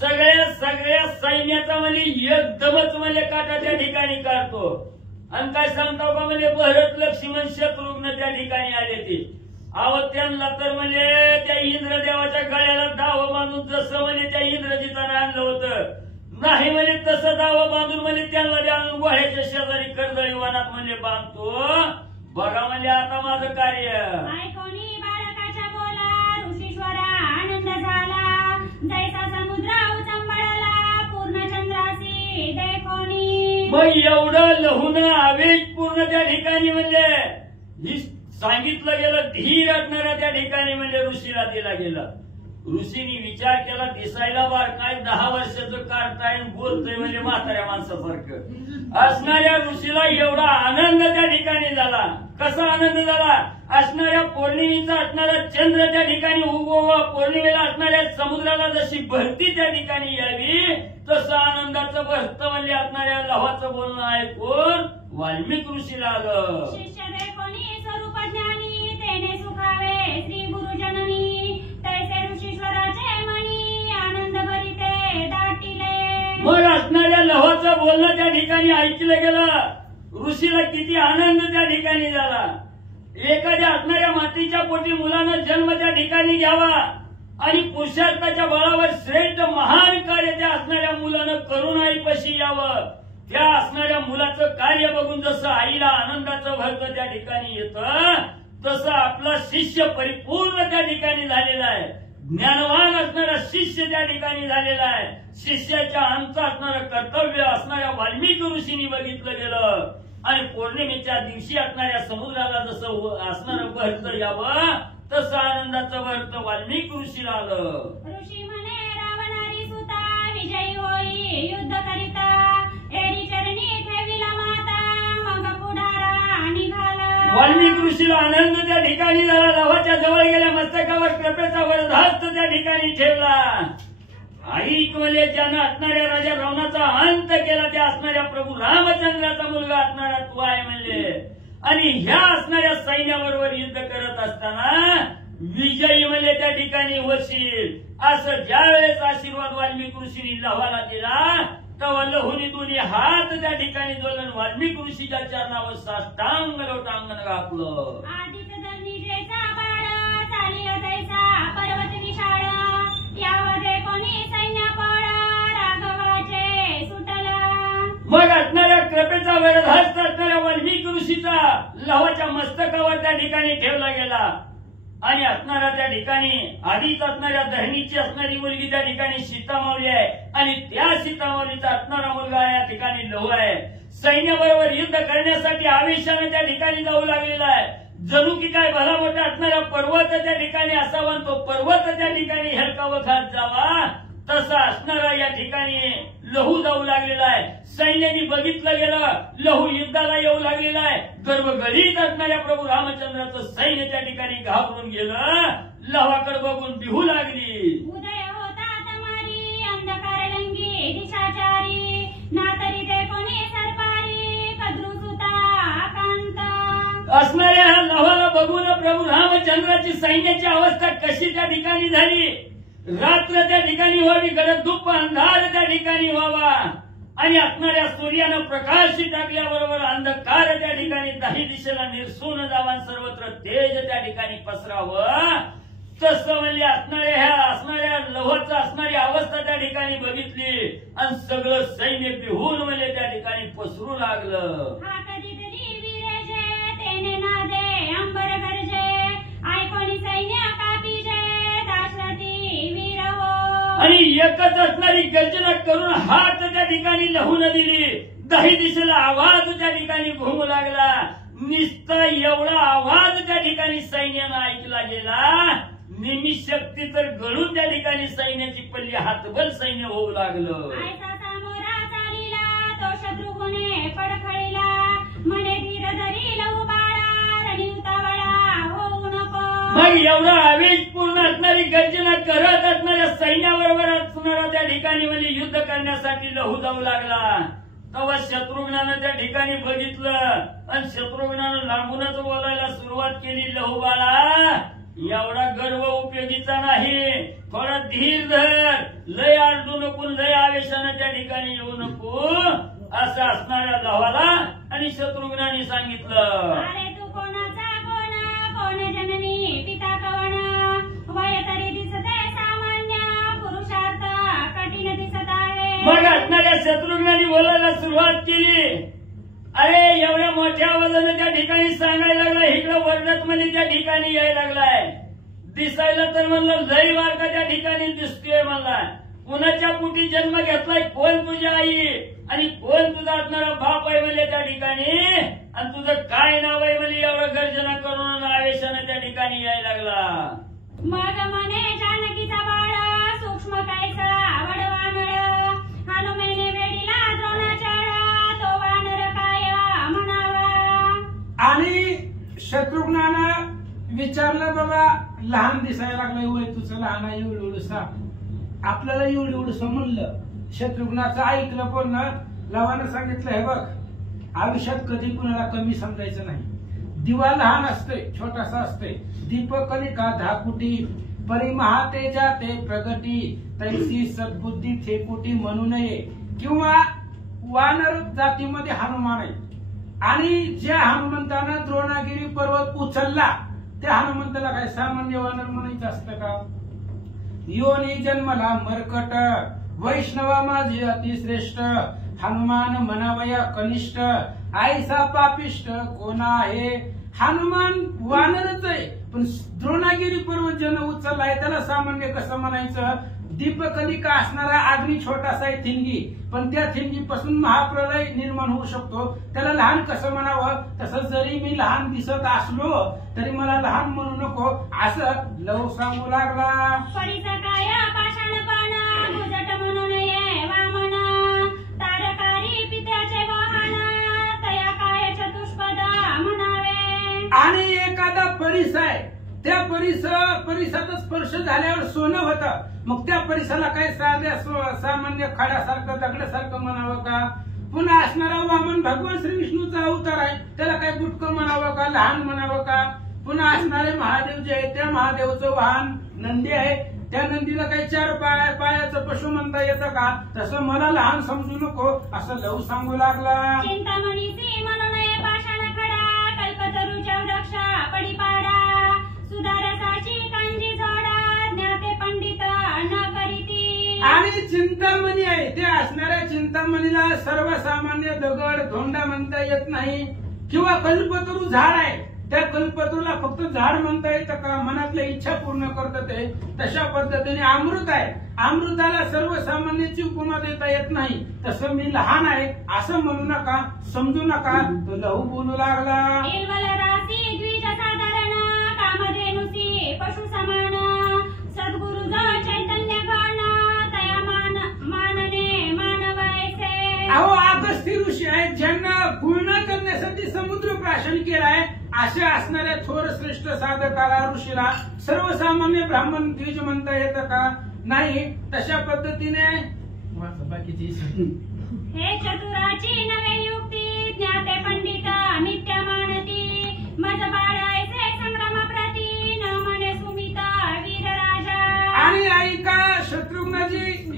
सगळ्या सैन्याचा म्हणजे एकदमच म्हणजे काटा त्या ठिकाणी काढतो. आणि काय सांगतो का म्हणजे भरत लक्ष्मण शत्रुघ्न त्या ठिकाणी आले ते, अहो त्यांना तर म्हणजे त्या इंद्रदेवाच्या गळ्याला दाव बांधून जसं म्हणजे त्या इंद्रजितानं आणलं होतं, नाही म्हणजे तसं दाव बांधून म्हणजे त्यांना आणून गोळ्याच्या शेजारी कर्दळी वनात म्हणजे बांधतो. बघा म्हणजे आता माझं कार्य. ऐकोनी बालकाच्या बोला ऋषीश्वरा आनंद झाला, जैसा समुद्र उचंबळला पूर्णचंद्रासी देखोनी. मग एवढं लहून आवेशपूर्ण त्या ठिकाणी म्हणजे सांगितलं गेलं, धीर असणाऱ्या त्या ठिकाणी म्हणजे ऋषीला दिला गेला. ऋषीनी विचार केला, दिसायला बार काय 10 वर्षाचं काढताय बोलतोय म्हणजे म्हाताऱ्या माणसासारखं. असणाऱ्या ऋषीला एवढा आनंद त्या ठिकाणी झाला. कसा आनंद झाला? असणाऱ्या पौर्णिमेचा असणारा चंद्र त्या ठिकाणी उगवा, पौर्णिमेला असणाऱ्या समुद्राला जशी भरती त्या ठिकाणी यावी तसं आनंदाचं भरत म्हणजे असणाऱ्या लहाचं बोलणं ऐकून वाल्मिक ऋषीला आलं. शिष्य देखोनी स्वरूप ज्ञानी तेने सुखावे श्री गुरुजननी, तैसे ऋषीश्वराचे मणी आनंद भरिते दाटिले. मग असणाऱ्या लहाचं बोलणं त्या ठिकाणी ऐकलं गेलं. ऋषीला किती आनंद त्या ठिकाणी झाला. एखाद्या असणाऱ्या मातीच्या पोटी मुलानं जन्म त्या ठिकाणी घ्यावा आणि पुरुषार्थाच्या बळावर श्रेष्ठ महान कार्य त्या असणाऱ्या मुलानं करून आईपाशी यावं. त्या असणाऱ्या मुलाचं कार्य बघून जसं आईला आनंदाचं भरत त्या ठिकाणी येतं, तसं आपला शिष्य परिपूर्ण त्या ठिकाणी झालेला आहे. ज्ञानवान असणारा शिष्य त्या ठिकाणी झालेला आहे. शिष्याच्या अंत असणारं कर्तव्य असणाऱ्या वाल्मिक ऋषींनी बघितलं गेलं आणि पौर्णिमेच्या दिवशी असणाऱ्या समुद्राला जसं असणारं भरत यावं तसं आनंदाचं भरत वाल्मिक ऋषीला आलं. ऋषी म्हणे रावणारी सुता विजयी होई युद्ध करिता, एरी चरणी ठेविला माता मग पुढारा निघाला. वाल्मिक ऋषीला आनंद त्या ठिकाणी झाला. लवाच्या जवळ गेल्या मस्तकावर कृपेचा वरदहस्त त्या ठिकाणी ठेवला. ऐक म्हणजे ज्यानं असणाऱ्या राजा रावणाचा अंत केला त्या असणाऱ्या प्रभू रामचंद्राचा मुलगा असणारा तू आहे म्हणजे. आणि ह्या असणाऱ्या सैन्याबरोबर युद्ध करत असताना विजयी म्हणजे त्या ठिकाणी होशील असं ज्या वेळेस आशीर्वाद वाल्मिक ऋषींनी लव्हाला दिला तेव्हा लहुनी दोन्ही हात त्या ठिकाणी जोडून वाल्मिक ऋषीच्या चरणावर साष्टांग लोटांगण घातलं. आदित्य धरणीचा बाळ चालिय तैसा पर्वत विशाळ, यामध्ये कोणी सैन्य पळ राघवाचे सुटला. मग असणाऱ्या कृपेचा वरदहस्त असणाऱ्या वाल्मिक ऋषीचा लवाच्या मस्तकावर त्या ठिकाणी ठेवला गेला आणि असणाऱ्या त्या ठिकाणी आधीच असणाऱ्या धरणीची असणारी मुलगी त्या ठिकाणी सीतामावली आहे आणि त्या सीतामावलीचा असणारा मुलगा या ठिकाणी लहू आहे. सैन्याबरोबर युद्ध करण्यासाठी आवेशाने त्या ठिकाणी जाऊ लागलेला आहे. जणू की काय भला मोठा असणारा पर्वत त्या ठिकाणी असावा, तो पर्वत त्या ठिकाणी हेलकावत खात जावा तसा असणारा या ठिकाणी लहू जाऊ लागलेला आहे. सैन्याने बघितलं गेलं लहू युद्धाला येऊ लागलेला आहे. गर्भगडीत असणाऱ्या प्रभू रामचंद्राचं सैन्य त्या ठिकाणी घाबरून गेलं. लहाकडे बघून बिहू लागली. उदय होता तमारी अंधकार लंगी दिशाचारी, ना तरी ते कोणी सरपारी बघून प्रभू रामचंद्राची सैन्याची अवस्था कशी त्या ठिकाणी झाली. रात्र त्या ठिकाणी व्हावी, गडदुप्प अंधार त्या ठिकाणी व्हावा आणि असणाऱ्या सूर्यानं प्रकाश टाकल्याबरोबर अंधकार त्या ठिकाणी दाही दिशेला निरसून जावा, सर्वत्र तेज त्या ठिकाणी पसरावं. तसं म्हणजे असणाऱ्या लव्हाचं असणारी अवस्था त्या ठिकाणी बघितली आणि सगळं सैन्य बिहून म्हणजे त्या ठिकाणी पसरू लागलं. हा कधीतरी विरेजे तेने नादे अंबर गरजे ऐकोनी सैन्य कापीजे दाशरथी वीर हो. आणि एकच असणारी गर्जना करून हात त्या ठिकाणी लहून दिली. दाही दिशेला आवाज त्या ठिकाणी घुमू लागला. निस्ता एवढा आवाज त्या ठिकाणी सैन्यानं ऐकला गेला. निमिशक्ती तर गळून त्या ठिकाणी सैन्याची पल्ली हातबल सैन्य होऊ लागलं. ऐसा सामोरा चालिला तो शत्रुघ्ने पडखळीला म्हणे धीर धरी लहू बाळा रणी उतावळा होऊ नको. मग एवढा आवेशपूर्ण असणारी गर्जना करत असणाऱ्या सैन्याबरोबर असणारा त्या ठिकाणी म्हणजे युद्ध करण्यासाठी लहू जाऊ लागला. तेव्हा शत्रुघ्नानं त्या ठिकाणी बघितलं आणि शत्रुघ्नानं लांबूनच बोलायला सुरुवात केली. लहू बाळा, एवढा गर्व उपयोगीचा नाही, थोडा धीर धर, लय आडू नको, लय आवेशानं त्या ठिकाणी येऊ नको, असं असणाऱ्या लहावाला आणि शत्रुघ्नाने सांगितलं. अरे तू कोणाचा कोण जननी पिता कवण वय तरी दिसते सामान्य पुरुषार्थ कठीण दिसत आहे. मग असणाऱ्या शत्रुघ्नाने बोलायला सुरुवात केली. अरे एवढ्या मोठ्या आवाजाने त्या ठिकाणी सांगायला लागला. इकडं वर्णत मध्ये त्या ठिकाणी यायला लागलाय. दिसायला तर म्हणलं लई वारका त्या ठिकाणी दिसतोय म्हणला. कुणाच्या पोटी जन्म घेतलाय, कोण तुझी आई आणि कोण तुझा असणारा बाप आहे म्हणजे त्या ठिकाणी, आणि तुझं काय नाव आहे म्हणजे एवढं गर्जना करून आवेशाने त्या ठिकाणी यायला लागला. मग म्हणे जानकीचा बाळ सूक्ष्म कायचा वडवानळ हनुमेने वेडीला द्रोणाचाळ तो वानर काय म्हणावा. आणि शत्रुघ्नानं विचारलं, बाबा लहान दिसायला लागलाय, वय तुझं लहान आहे, एवढं एवढंसा आपल्याला एवढं एवढंसं म्हणलं. शत्रुघ्नाचं ऐकलं पण लवानं सांगितलं, हे बघ आयुष्यात कधी कुणाला कमी समजायचं नाही. दिवा लहान असतोय, छोटासा असतोय, दीपकलिका धाकुटी परी महातेजा ते प्रगती तैसी सद्बुद्धी ठेकुटी म्हणू नये. किंवा वानर जातीमध्ये हनुमान आहे आणि ज्या हनुमंतानं द्रोणागिरी पर्वत उचलला त्या हनुमंताला काय सामान्य वानर म्हणायचं असतं का. योनी जन्मला मरकट वैष्णवा माझी अतिश्रेष्ठ हनुमान म्हणावया कनिष्ठ आईसा पापिष्ट कोण आहे. हनुमान वानरच आहे पण द्रोणागिरी पर्वत ज्यानं उचललाय त्याला सामान्य कसं म्हणायचं. दीपकलिका असणारा अग्नी छोटासा आहे थिंगी, पण त्या थिंगीपासून महाप्रलय निर्माण होऊ शकतो, त्याला लहान कसं म्हणावं. तसं जरी मी लहान दिसत असलो तरी मला लहान म्हणू नको असं लव सांगू लागला. परीचा काय पाषाण पान भुजट म्हणून ये वामन तारकारी पित्याचे वाहन तया काय चतुष्पद म्हणावे. आणि एखादा परिस आहे, त्या परिसाचा स्पर्श झाल्यावर सोनं होतं, मग त्या परिसाला काय सामान्य खड्यासारखं दगडासारखं म्हणावं का. पुन्हा असणारा वामन भगवान श्री विष्णूचा अवतार आहे, त्याला काय बुटकं म्हणावं का, लहान म्हणावं का. पुन्हा असणारे महादेव जे आहे त्या महादेवचं वाहन नंदी आहे, त्या नंदीला काही 4 पायाचं पशु म्हणता येतं का. तसं मला लहान समजू नको असं लव सांगू लागला. चिंतामणीची म्हणून ये पाषाण खडा कल्पतरूच्या वृक्षा पडिपाडा सुधारसाची कांजी जोडा ज्ञाते पंडित न करीती. आणि चिंतामणी आहे, ते असणाऱ्या चिंतामणीला सर्वसामान्य दगड धोंडा म्हणता येत नाही. किंवा कल्पतरू झाड आहे, त्या कल्पतरूला फक्त झाड म्हणता येतं का, मनातल्या इच्छा पूर्ण करतं ते. तशा पद्धतीने अमृत आहे, अमृताला सर्वसामान्याची उपमा देता येत नाही. तसं मी लहान आहे असं म्हणू नका, समजू नका. तो लहू बोलू लागला. राशी द्विज साधारण कामधेनुसी पशु समान सद्गुरु चैतन्य गण तया मानने मानवायचे. अहो अगस्ती ऋषी आहेत ज्यांना गुळणा करण्यासाठी समुद्र प्राशन केलाय, अशा असणाऱ्या थोर श्रेष्ठ साधकाला ऋषीला सर्वसामान्य ब्राह्मण द्विज म्हणता येतं का नाही. तशा पद्धतीने बाकीची हे चतुराची नवे युक्ती ज्ञाते पंडित नित्य मानती मज बाळायचे संग्राम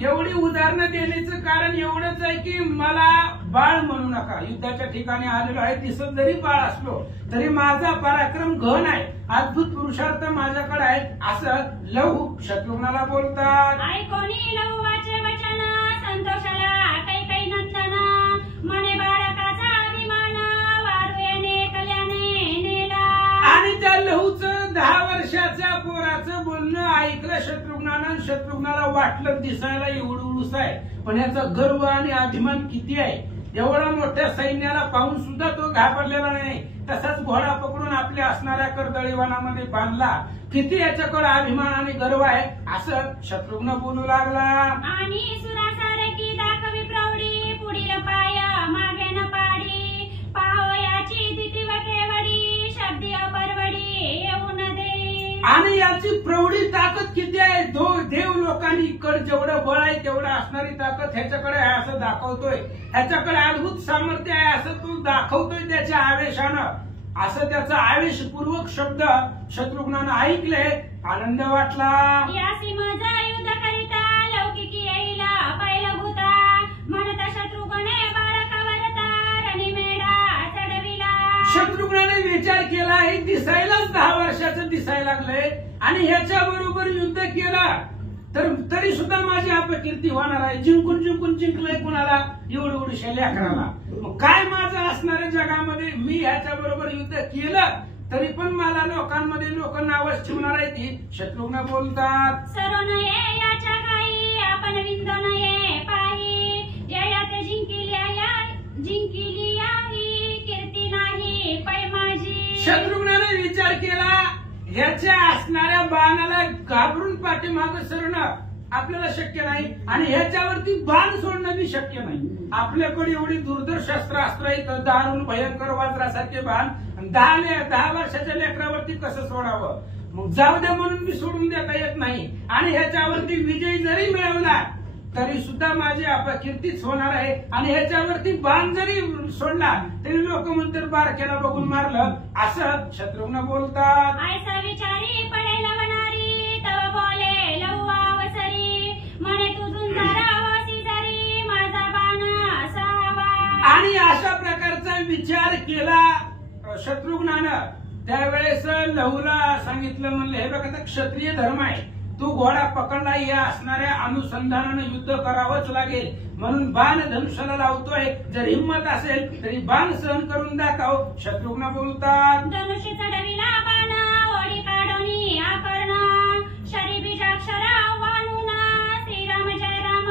एवढी उदाहरणं देण्याचं कारण एवढंच आहे की मला बाळ म्हणू नका. युद्धाच्या ठिकाणी आलेलो आहे, दिसत जरी बाळ असलो तरी माझा पराक्रम घन आहे, अद्भुत पुरुषार्थ माझ्याकडे आहे, असं लहू शत्रुघ्नाला बोलतात. ऐकोनी लहुवाचे वचन संतोषाला कैकई नंदन मने बाळकाचा अभिमान वारू येणे कल्याणे नेला. आणि त्या लहूचं 10 वर्षाच्या पोराचं बोलणं ऐकलं शत्रुघ्नानं. शत्रुघ्नाला वाटलं दिसायला एवढं आहे, पण याचा गर्व आणि अभिमान किती आहे. एवढा मोठ्या सैन्याला पाहून सुद्धा तो घाबरलेला नाही. तसाच घोडा पकडून आपल्या असणाऱ्या कर्दळीवानामध्ये बांधला. किती याच्याकडे अभिमान आणि गर्व आहे असं शत्रुघ्न बोलू लागला. आणि सुरासारखी दाखवी प्रौढी पुढील पाय मागे न पाडी पाहो याची दिती व केवडी शब्दी अपरवडी येऊन दे. आणि याची प्रौढी ताकद किती आहे. देव लोकांनी इकडे जेवढं बळ आहे तेवढं असणारी ताकद ह्याच्याकडे आहे असं दाखवतोय. ह्याच्याकडे अद्भुत सामर्थ्य आहे असं तू दाखवतोय त्याच्या आवेशानं. असं त्याचा आवेशपूर्वक शब्द शत्रुघ्नानं ऐकले. आनंद वाटला. यासी मज युद्ध करिता लौकिकी येईला पहिलं भूता म्हणता शत्रुघ्ने बाळकावरता रणिमेढा चढविला. शत्रुघ्नाने विचार केला हे दिसायलाच 10 वर्षाचं दिसायला लागलंय आणि ह्याच्या बरोबर युद्ध केलं तर तरी सुद्धा माझी अपकीर्ती होणार आहे. जिंकून जिंकलंय कुणाला एवढ्या लेकराला. काय माझं असणाऱ्या जगामध्ये मी ह्याच्या बरोबर युद्ध केलं तरी पण मला लोकांमध्ये लोक नावच ठेवणार आहे. ती शत्रुघ्न बोलतात. सरो नये याच्या काही आपण विंद नये पाही ययाते जिंकिली याही कीर्ती नाही पै माझी. शत्रुघ्नाने विचार केला ह्याच्या असणाऱ्या बाणाला घाबरून पाठीमागं सरणं आपल्याला शक्य नाही आणि ह्याच्यावरती बाण सोडणं बी शक्य नाही. आपल्याकडे एवढी दुर्धर शस्त्रास्त्र आहेत, दारुण भयंकर वज्रासारखे बाण 10 वर्षाच्या लेकरावरती कसं सोडावं. मग जाऊ द्या म्हणून मी सोडून देता येत नाही आणि ह्याच्यावरती विजय जरी मिळवला तरी सुद्धा माझी अपकीर्तीच होणार आहे आणि ह्याच्यावरती बाण जरी सोडला तरी लोक म्हणतात बारक्याला बघून मारलं असं शत्रुघ्न बोलतात. ऐसा विचारी पडे लवणारी तव बोले लहू अवसरी म्हणे तुझून जरावसी जरी माझा बाण असावा. आणि अशा प्रकारचा विचार केला शत्रुघ्नानं. त्यावेळेस लहूला सांगितलं म्हणलं हे बघा क्षत्रिय धर्म आहे, तू घोडा पकडला या असणाऱ्या अनुसंधानानं युद्ध करावंच लागेल म्हणून बाण धनुष्याला लावतोय. जर हिंमत असेल तरी बाण सहन करून दाखव. शत्रुघ्न बोलतात. धनुष्य चढविला बाण ओढी काढोनी आकर्ण शरी बीजाक्षर वाणून श्रीराम जय राम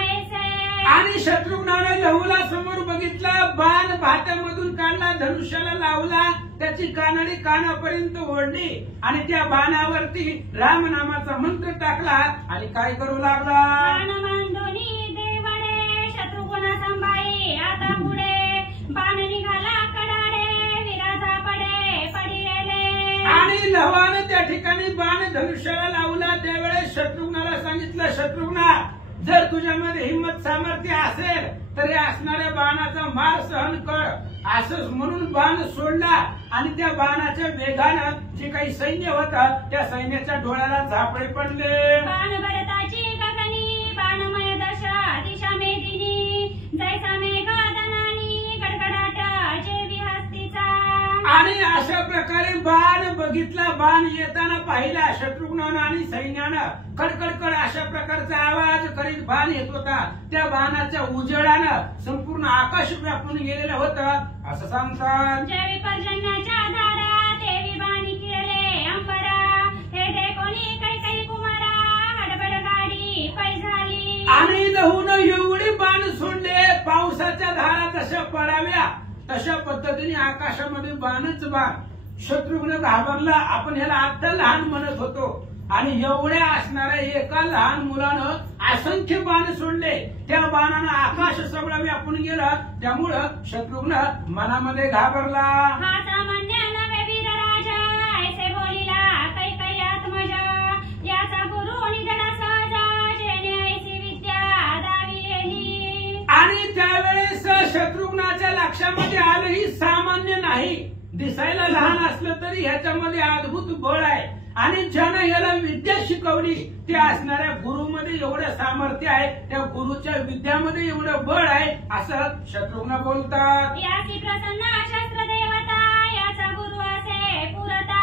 ऐसे. आणि शत्रुघ्नानं लहूला समोर बघितलं. बाण भात्यामधून काढला, धनुष्याला लावला, त्याची कानडी कानापर्यंत ओढली आणि त्या बाणावरती रामनामाचा मंत्र टाकला आणि काय करू लागला. बाण बांधोनी देवडे शत्रुघ्न संभाई आता पुढे बाण निघाला कडाडे विराजा पडे पडिले. आणि लहवानं त्या ठिकाणी बाण धनुष्याला लावला. त्यावेळेस शत्रुघ्नाला सांगितलं शत्रुघ्ना जर तुझ्यामध्ये हिंमत सामर्थ्य असेल तर या असणाऱ्या बाणाचा मार सहन कर. असं म्हणून बाण सोडला आणि त्या बाणाच्या वेगानं जे काही सैन्य होतं त्या सैन्याच्या डोळ्याला झापडे पडले. बाण भरताची गगनी बाणमय दशा दिशा मेदिनी जैसा मेघ दनानी गडगडाट जेवी हस्तीचा. आणि अशा प्रकारे बाण बघितला. बाण येताना पाहिला शत्रुघ्नानं आणि सैन्यानं. कडकडकड अशा प्रकारचा आवाज करीत बाण येत होता. त्या बाणाच्या उजेडानं संपूर्ण आकाश व्यापून गेलेलं होतं असं सांगतात. जेवी पर्जन्याच्या धारा देवी बाणी किरले अंबरा हे देखोनी कैकई कुमारा हडबड गाडी पै झाली. आणि लहूनं एवढे बाण सोडले पावसाच्या धारा जशा पडाव्या तशा पद्धतीने आकाशामध्ये बाणच बाण. शत्रुघ्न घाबरला. आपण ह्याला आता लहान म्हणत होतो आणि एवढ्या असणाऱ्या एका लहान मुलानं असंख्य बाण सोडले. त्या बाणानं आकाश सगळं व्यापून गेलं. त्यामुळं शत्रुघ्न मनामध्ये घाबरला. हा सामान्य नवे वीर राजा ऐसे बोलिला कैकई आत्मजा याचा गुरु निधडा सहजा जेणे ऐसी विद्या दावी येली. आणि त्यावेळेस शत्रुघ्नाच्या लक्षामध्ये आलं ही सामान्य नाही. दिसायला लहान असलं तरी ह्याच्यामध्ये अद्भुत बळ आहे. आणि ज्यानं याला विद्या शिकवली ते असणाऱ्या गुरुमध्ये एवढं सामर्थ्य आहे, त्या गुरुच्या विद्यामध्ये एवढं बळ आहे असं शत्रुघ्न बोलतात. याची प्रसन्न शस्त्र देवता याचा गुरु असे पुरता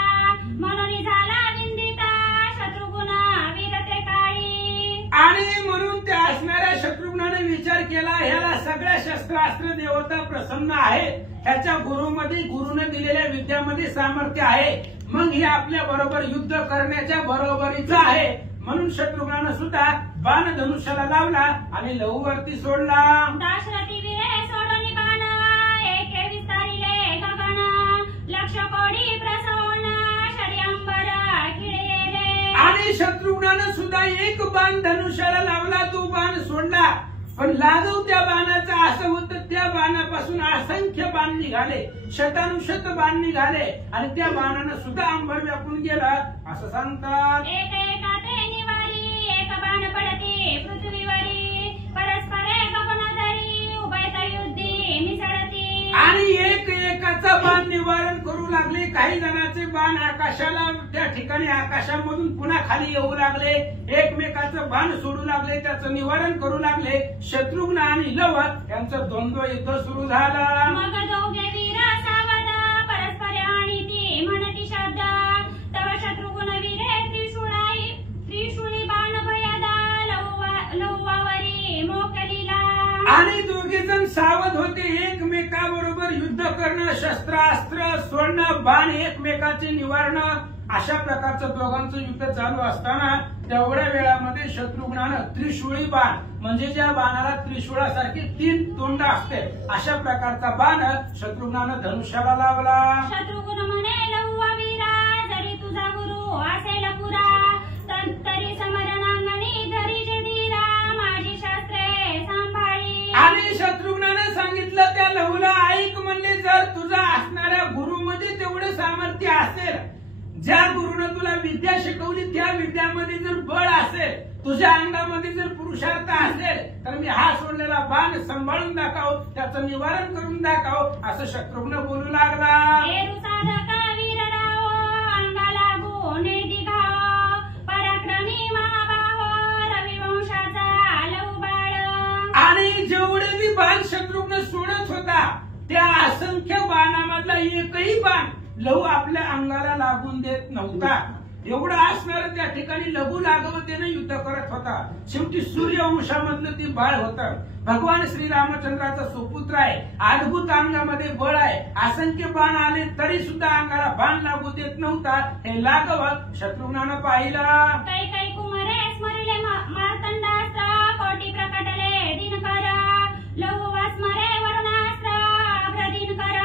म्हणून झाला विंदिता शत्रुघ्न वीरते काळी. आणि म्हणून त्या असणाऱ्या शत्रुघ्नाने विचार केला ह्याला सगळ्या शस्त्रास्त्र देवता प्रसन्न आहे, ह्याच्या गुरुमध्ये गुरुने दिलेल्या विद्यामध्ये सामर्थ्य आहे, मग हे आपल्या बरोबर युद्ध करण्याच्या बरोबरीचा आहे. म्हणून शत्रुघ्नानं सुद्धा बाण धनुष्याला लावला आणि लहूवरती सोडला. दाशरथी वीरे सोडून बाण एके विस्तारिले गगन लक्ष कोडी प्रसन्न शर्यंबर खिळलेले. आणि शत्रुघ्नानं सुद्धा एक बाण धनुष्याला लावला, तो बाण सोडला, पण लागव त्या बाणाचं असं होतं त्या बाणापासून असंख्य बाण निघाले, शतानुशत बाण निघाले आणि त्या बाणानं सुद्धा अंबर व्यापून गेला असं सांगतात. एक एकाते निवारी एक बाण पडती पृथ्वीवरी परस्परे गगनधरी उभयता युद्धी मिसळती. आणि एक एकाचा बाण निवारण करू लागले, काही जणांचे बाण आकाशाला त्या ठिकाणी आकाशामधून पुन्हा खाली येऊ लागले, एकमेकाचं बाण सोडू लागले, त्याचं निवारण करू लागले. शत्रुघ्न आणि लव यांचं द्वंद्व युद्ध सुरू झालं. मग दोघे वीर सावध परस्परे आणि ती म्हणती शब्द तव शत्रुघ्न वीरे त्रिशूळी बाण भयदा लौवावरी मोकलीला. आणि दोघे जण सावध होते, एकमेकाबरोबर युद्ध करणं, शस्त्रास्त्र सोडणं, बाण एकमेकाचे निवारणं, अशा प्रकारचं दोघांचं युद्ध चालू असताना तेवढ्या वेळामध्ये शत्रुघ्नानं त्रिशूळी बाण म्हणजे ज्या बाणाला त्रिशूळासारखी 3 तोंड असते अशा प्रकारचा बाण शत्रुघ्नानं धनुष्याला लावला. शत्रुघ्न म्हणे लहुवा वीरा जरी तुझा गुरु असेल पुरा तरी समरणांगणी धरी धीरा माझी शास्त्रे सांभाळी. आणि शत्रुघ्नानं सांगितलं त्या लहूला, ऐक म्हणले, जर तुझा असणाऱ्या गुरुमध्ये तेवढं सामर्थ्य असेल, ज्या गुरुनं तुला विद्या शिकवली त्या विद्यामध्ये जर बळ असेल, तुझ्या अंगामध्ये जर पुरुषार्थ असेल, तर मी हा सोडलेला बाण सांभाळून दाखव, त्याचं निवारण करून दाखव असं शत्रुघ्न बोलू लागला. साधक वीरराव अंगाला गुणे दिघाव पराक्रमी महाभाव रविवंशाचा लहू बाळ. आणि जेवढे बी बाण शत्रुघ्न सोडत होता त्या असंख्य बाणामधला एकही बाण लहू आपल्या अंगाला लागून देत नव्हता. एवढं असणारं त्या ठिकाणी लघु लागवतेने युद्ध करत होता. शेवटी सूर्यवंशामधलं ती बाळ होतं. भगवान श्रीरामचंद्राचा सुपुत्र आहे, अद्भुत अंगामध्ये बळ आहे, असंख्य बाण आले तरी सुद्धा अंगाला बाण लागू देत नव्हता. हे लागव शत्रुघ्नानं पाहिलं. काही कुमारे स्मरिले मार्तंडास्त्र कोटी प्रकटले दिनकर लहू वास्मरे वरुणास्त्र अभ्र दिनकर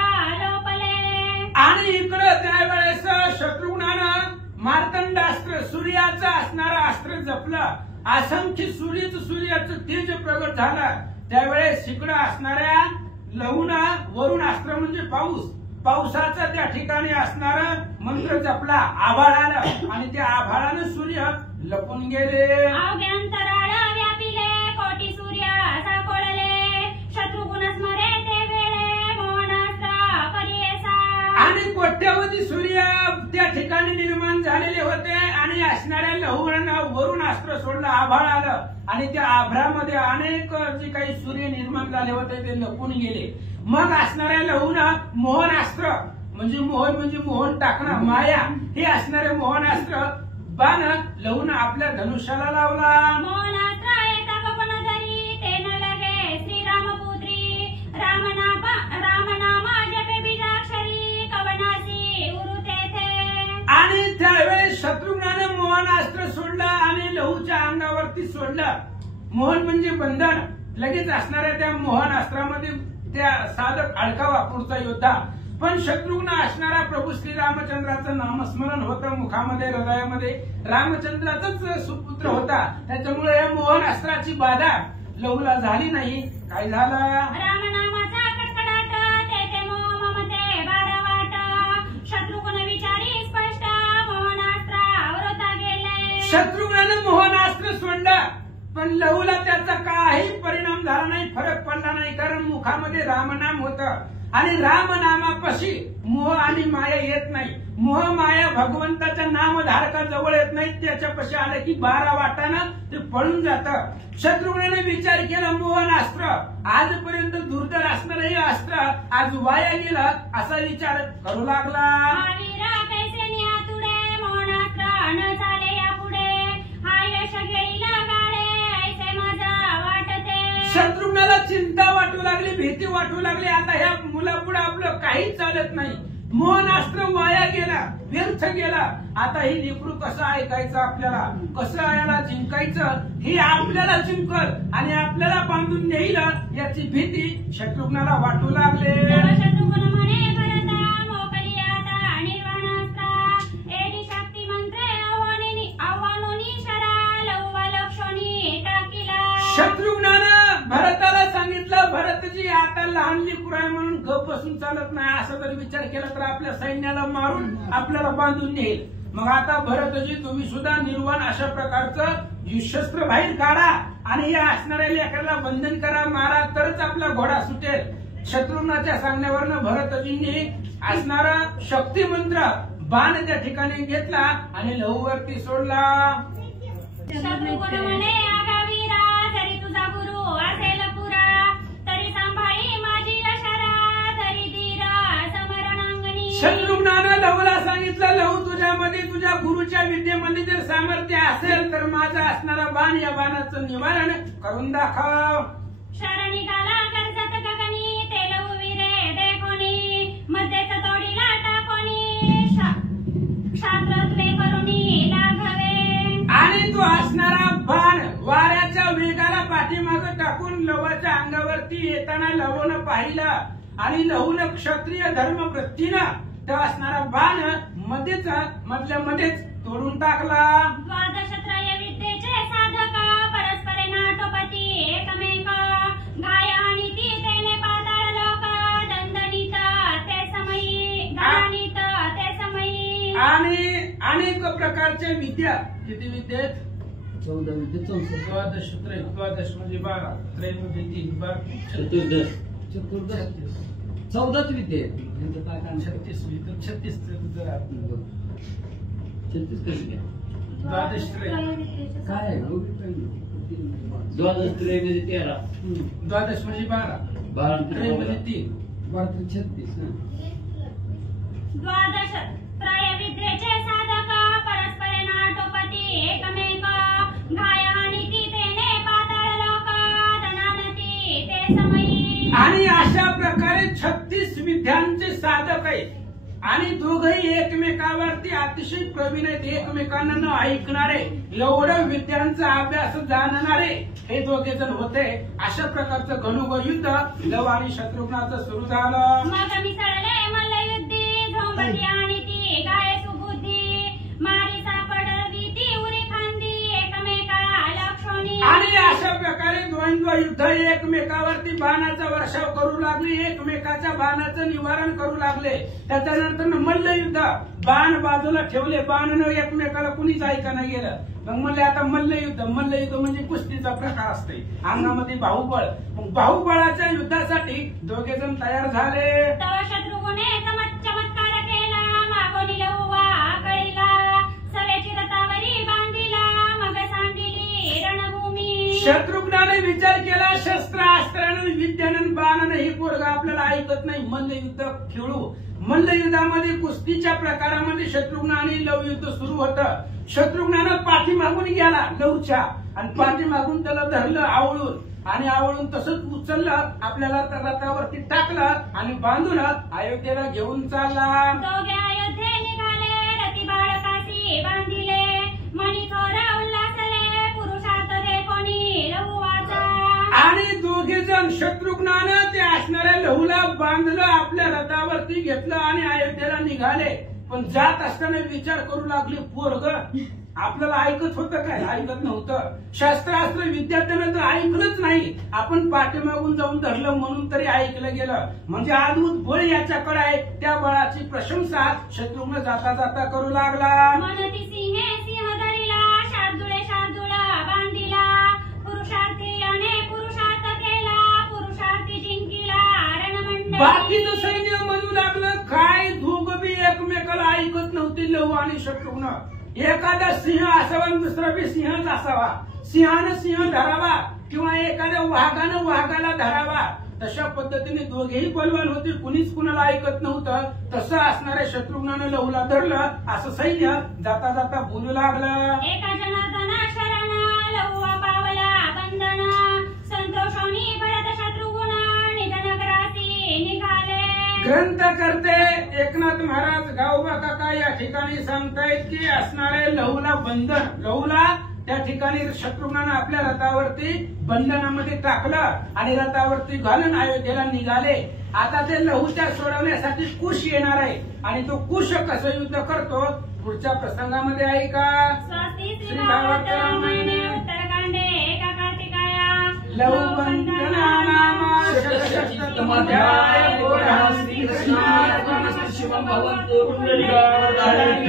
लोपले. आणि इकडं त्यावेळेस शत्रुघ्नानं मार्तंडास्त्र सूर्याचं असणारं अस्त्र जपलं. असंख्य सूर्याचं तेज प्रगट झालं. त्यावेळेस इकडं असणाऱ्या लहूनं वरुण अस्त्र म्हणजे पावसाचं त्या ठिकाणी असणारं मंत्र जपला. आभाळ आलं आणि त्या आभाळानं सूर्य लपून गेले. अवघे अंतराळ व्यापिले कोटी सूर्य सापडले शत्रुघ्न स्मरे ते वेळे मोहनास्त्र परियेसा. आणि कोट्यावधी सूर्य त्या ठिकाणी निर्माण झालेले होते आणि असणाऱ्या लहूनं वरुण अस्त्र सोडलं. आभाळ आलं आणि त्या आभाळामध्ये अनेक जे काही सूर्य निर्माण झाले होते ते लपून गेले. मग असणाऱ्या लहूनं मोहनास्त्र म्हणजे मोहन टाकणं, माया, हे असणारे मोहनास्त्र बाण लहूनं आपल्या धनुष्याला लावला. मोहनास्त्र एका गगनधरी ते न लगे श्रीरामपुत्री रामनाम जपे बीजाक्षरी कवनासी उरुते थे. आणि त्यावेळेस शत्रुघ्नानं मोहनास्त्र सोडलं आणि लहूच्या अंगावरती सोडलं. मोहन म्हणजे बंधन. लगेच असणाऱ्या त्या मोहनास्त्रामध्ये त्या साधक अडकावा पुढचा योद्धा. पण शत्रुघ्न असणारा प्रभू श्री रामचंद्राचं नामस्मरण होतं मुखामध्ये, हृदयामध्ये. रामचंद्राचाच सुपुत्र होता, त्याच्यामुळे या मोहनास्त्राची बाधा लहूला झाली नाही. काय झालं? रामनामाचा कडकडाट तेथे मोह ममते बारावाट शत्रुघ्न विचारी स्पष्ट मोहनास्त्रावरता गेले. शत्रुघ्नानं मोहनास्त्र सोडलं पण लहूला त्याचा काही परिणाम झाला नाही, फरक पडला नाही. कारण मुखामध्ये रामनाम होतं आणि राम नामापाशी मोह आणि माया येत नाही. मोह माया भगवंताच्या नामधारकाजवळ येत नाही. त्याच्यापाशी आलं की 12 वाटानं ते पळून जातं. शत्रुघ्नाने विचार केला मोहनास्त्र आजपर्यंत दुर्धर असणारं हे अस्त्र आज वाया गेलं असा विचार करू लागला. महावीरा कैसे निहातुडे मोहनास्त्र न चाले यापुढे हा यश घेईल गाडे ऐसे माझा वाटते. शत्रुघ्नाला चिंता वाटू लागली, भीती वाटू लागली. आता ह्या मुलापुढे आपलं काहीच चालत नाही. मोहनास्त्र वाया गेला, व्यर्थ गेला. आता ही लेकरू कसं ऐकायचं, आपल्याला कसं याला जिंकायचं हे आपल्याला जिंकल आणि आपल्याला बांधून नेईल याची भीती शत्रुघ्नाला वाटू लागले. शत्रुघ्न म्हणे भरता मोकली आता निर्वाणास्त्र एडी शक्ती मंत्रे आव्हानोनी शरा लौवा लक्षणी टाकीला. शत्रुघ्नानं भरताला सांगितलं, भरतजी आता लहान लेकरू आहे म्हणून गप बसून चालत नाही. असं जर विचार केला तर आपल्या सैन्याला मारून आपल्याला बांधून नेईल. मग आता भरतजी तुम्ही सुद्धा निर्वाण अशा प्रकारचं शस्त्र बाहेर काढा आणि या असणाऱ्या लेकराला बंधन करा, मारा, तरच आपला घोडा सुटेल. शत्रुघ्नाच्या सांगण्यावरनं भरतजींनी असणारा शक्ती मंत्र बाण त्या ठिकाणी घेतला आणि लहूवरती सोडला. शत्रुघ्न म्हणे आगावीरा जरी तुझा गुरु असेल पुरा तरी सांभाळी माझी अशरा तरी धीरा समरणांगणी. शत्रुघ्नानं लहूला सांगितलं, लहू तुझ्यामध्ये तुझ्या गुरुच्या विद्येमध्ये जर सामर्थ्य असेल तर माझा असणारा बाण या बाणाचं निवारण करून दाखव. शर निघाला कर्जत गगनी ते लहू विरे देखोनी मध्येच तोडीला टाकोनी क्षात्रत्वे करुणी लाघवे. आणि तो असणारा बाण वाऱ्याच्या वेगाला पाठीमागं टाकून लवाच्या अंगावरती येताना लवून पाहिलं आणि लहून क्षत्रिय धर्म वृत्तीनं तो असणारा बाण मध्येच मधल्या मध्येच तोडून टाकला. द्वादशत्रय विद्येचे साधक परस्परे नाटोपती एकमेक गाय आणि ती तेने पाताळ लोक दंडनीत ते समयी गाणीत ते समयी. आणि अनेक प्रकारच्या विद्या, किती विद्या आहेत? 14 विद्या 64 द्वादश त्रय, द्वादश म्हणजे 12, त्रय म्हणजे 3, चतुर्दश चतुर्दश 14च विद्या आहेत. यांचं काय काम? 36 विद्या, 36 छत्तीस कशी काय? द्वादश त्रय, काय आहे? गोबी पाहिजे. द्वादश त्रय म्हणजे 13, द्वादश म्हणजे 12, 12 त्रय म्हणजे 3. 12 36 द्वादश त्रय विद्येचे साधक परस्परे नाटोपती एकमेक गाय आणि ती तेने पाताळ लोक दंडनीत ते समयी. आणि अशा प्रकारे 36 विद्यांचे साधक आहेत आणि दोघही एकमेकावरती अतिशय प्रवीण आहेत. एकमेकांना न ऐकणारे, एवढं विद्यांचा अभ्यास जाणणारे हे दोघे जण होते. अशा प्रकारचं घनोघ युद्ध लव आणि शत्रुघ्नाचं सुरू झालं. मग मिसळले मल्लयुद्धी झोंबली आणि ती गाय सुबुद्धी मारी सापडवी ती उरी खांदी एकमेका लक्षणी. आणि अशा प्रकारे द्वंद्व युद्ध एकमेकावरती बाणाचा वर्षाव करू लागले, एकमेकाच्या बाणाचं निवारण करू लागले. त्याच्यानंतर मल्लयुद्ध, बाण बाजूला ठेवले, बाण एकमेकाला कुणीच ऐकायला गेलं. मग म्हणले आता मल्लयुद्ध, मल्लयुद्ध म्हणजे कुस्तीचा प्रकार असते, अंगामध्ये बाहुबळ. मग बाहुबळाच्या युद्धासाठी दोघे जण तयार झाले. तव शत्रुघ्ने चमत्कार केला मागोनी लहुवा कळीला सवेची रथावरी बांधिला मग सांडिली रणभूमी. शत्रुघ्नाने विचार केला, शस्त्र अस्त्रानं विद्यानं बाणानं ही पोरगा आपल्याला ऐकत नाही, मल्लयुद्ध खेळू. मल्लयुद्धामध्ये कुस्तीच्या प्रकारामध्ये शत्रुघ्न आणि लव युद्ध सुरू होतं. शत्रुघ्नानं पाठीमागून गेला लवच्या आणि पाठीमागून त्याला धरलं आवळून आणि आवळून तसंच उचललं, आपल्याला रथावरती टाकलं आणि बांधून अयोध्येला घेऊन चालला. दोघे अयोध्ये निघाले रती बाळकासी बांधिले मणी थोर उल्हासले पुरुषार्थ देखोनी लहुवाचा. आणि दोघे जण शत्रुघ्नानं ते असणाऱ्या लहूला बांधलं, आपल्या रथावरती घेतलं आणि अयोध्येला निघाले. पण जात असताना विचार करू लागले, पोरग आपल्याला ऐकत होतं काय? ऐकत नव्हतं. शस्त्रास्त्र विद्यार्थ्यांना तर ऐकलंच नाही. आपण पाठीमागून जाऊन धरलं म्हणून तरी ऐकलं गेलं. म्हणजे अद्भुत बळ याच्याकडे आहे. त्या बळाची प्रशंसा शत्रुघ्न जाता जाता करू लागला. मनती सिंहे सिंह धरिला शार्दुळे शार्दुळा बांधिला पुरुषार्थी याने पुरुषार्थ केला पुरुषार्थी जिंकिला रणमंडळी. बाकीचं होती लहू आणि शत्रुघ्न. एखादा सिंह असावा आणि दुसरा बी सिंहच असावा. सिंहानं सिंह धरावा किंवा एखाद्या वाघानं वाघाला धरावा. तशा पद्धतीने दोघेही बलवान होते, कुणीच कुणाला ऐकत नव्हतं. तसं असणाऱ्या शत्रुघ्नानं लहूला धरलं. असं सैन्य जाता जाता बोलू लागलं. एका जनार्दना शरण लहुआ पावला बंधन संतोषोनी भरत शत्रुघ्न निधनगरासी निघाले. ग्रंथ करते एकनाथ महाराज गावोबा काका या ठिकाणी सांगतायत की असणारे लहूला बंधन, लहूला त्या ठिकाणी शत्रुघ्नानं आपल्या रथावरती बंधनामध्ये टाकलं आणि रथावरती घालून अयोध्येला निघाले. आता ते लहूच्या सोडवण्यासाठी कुश येणार आहे आणि तो कुश कसं युद्ध करतो पुढच्या प्रसंगामध्ये आहे का. स्वस्ति श्री भागवत रामायणे उत्तरकांडे एका कार्तिकाया लहू बंधनानामा शतशतमध्याय पुराण श्रीकृष्णार्पणमस्तु. शिवं भवन्तु पुण्डलिकावतारम्.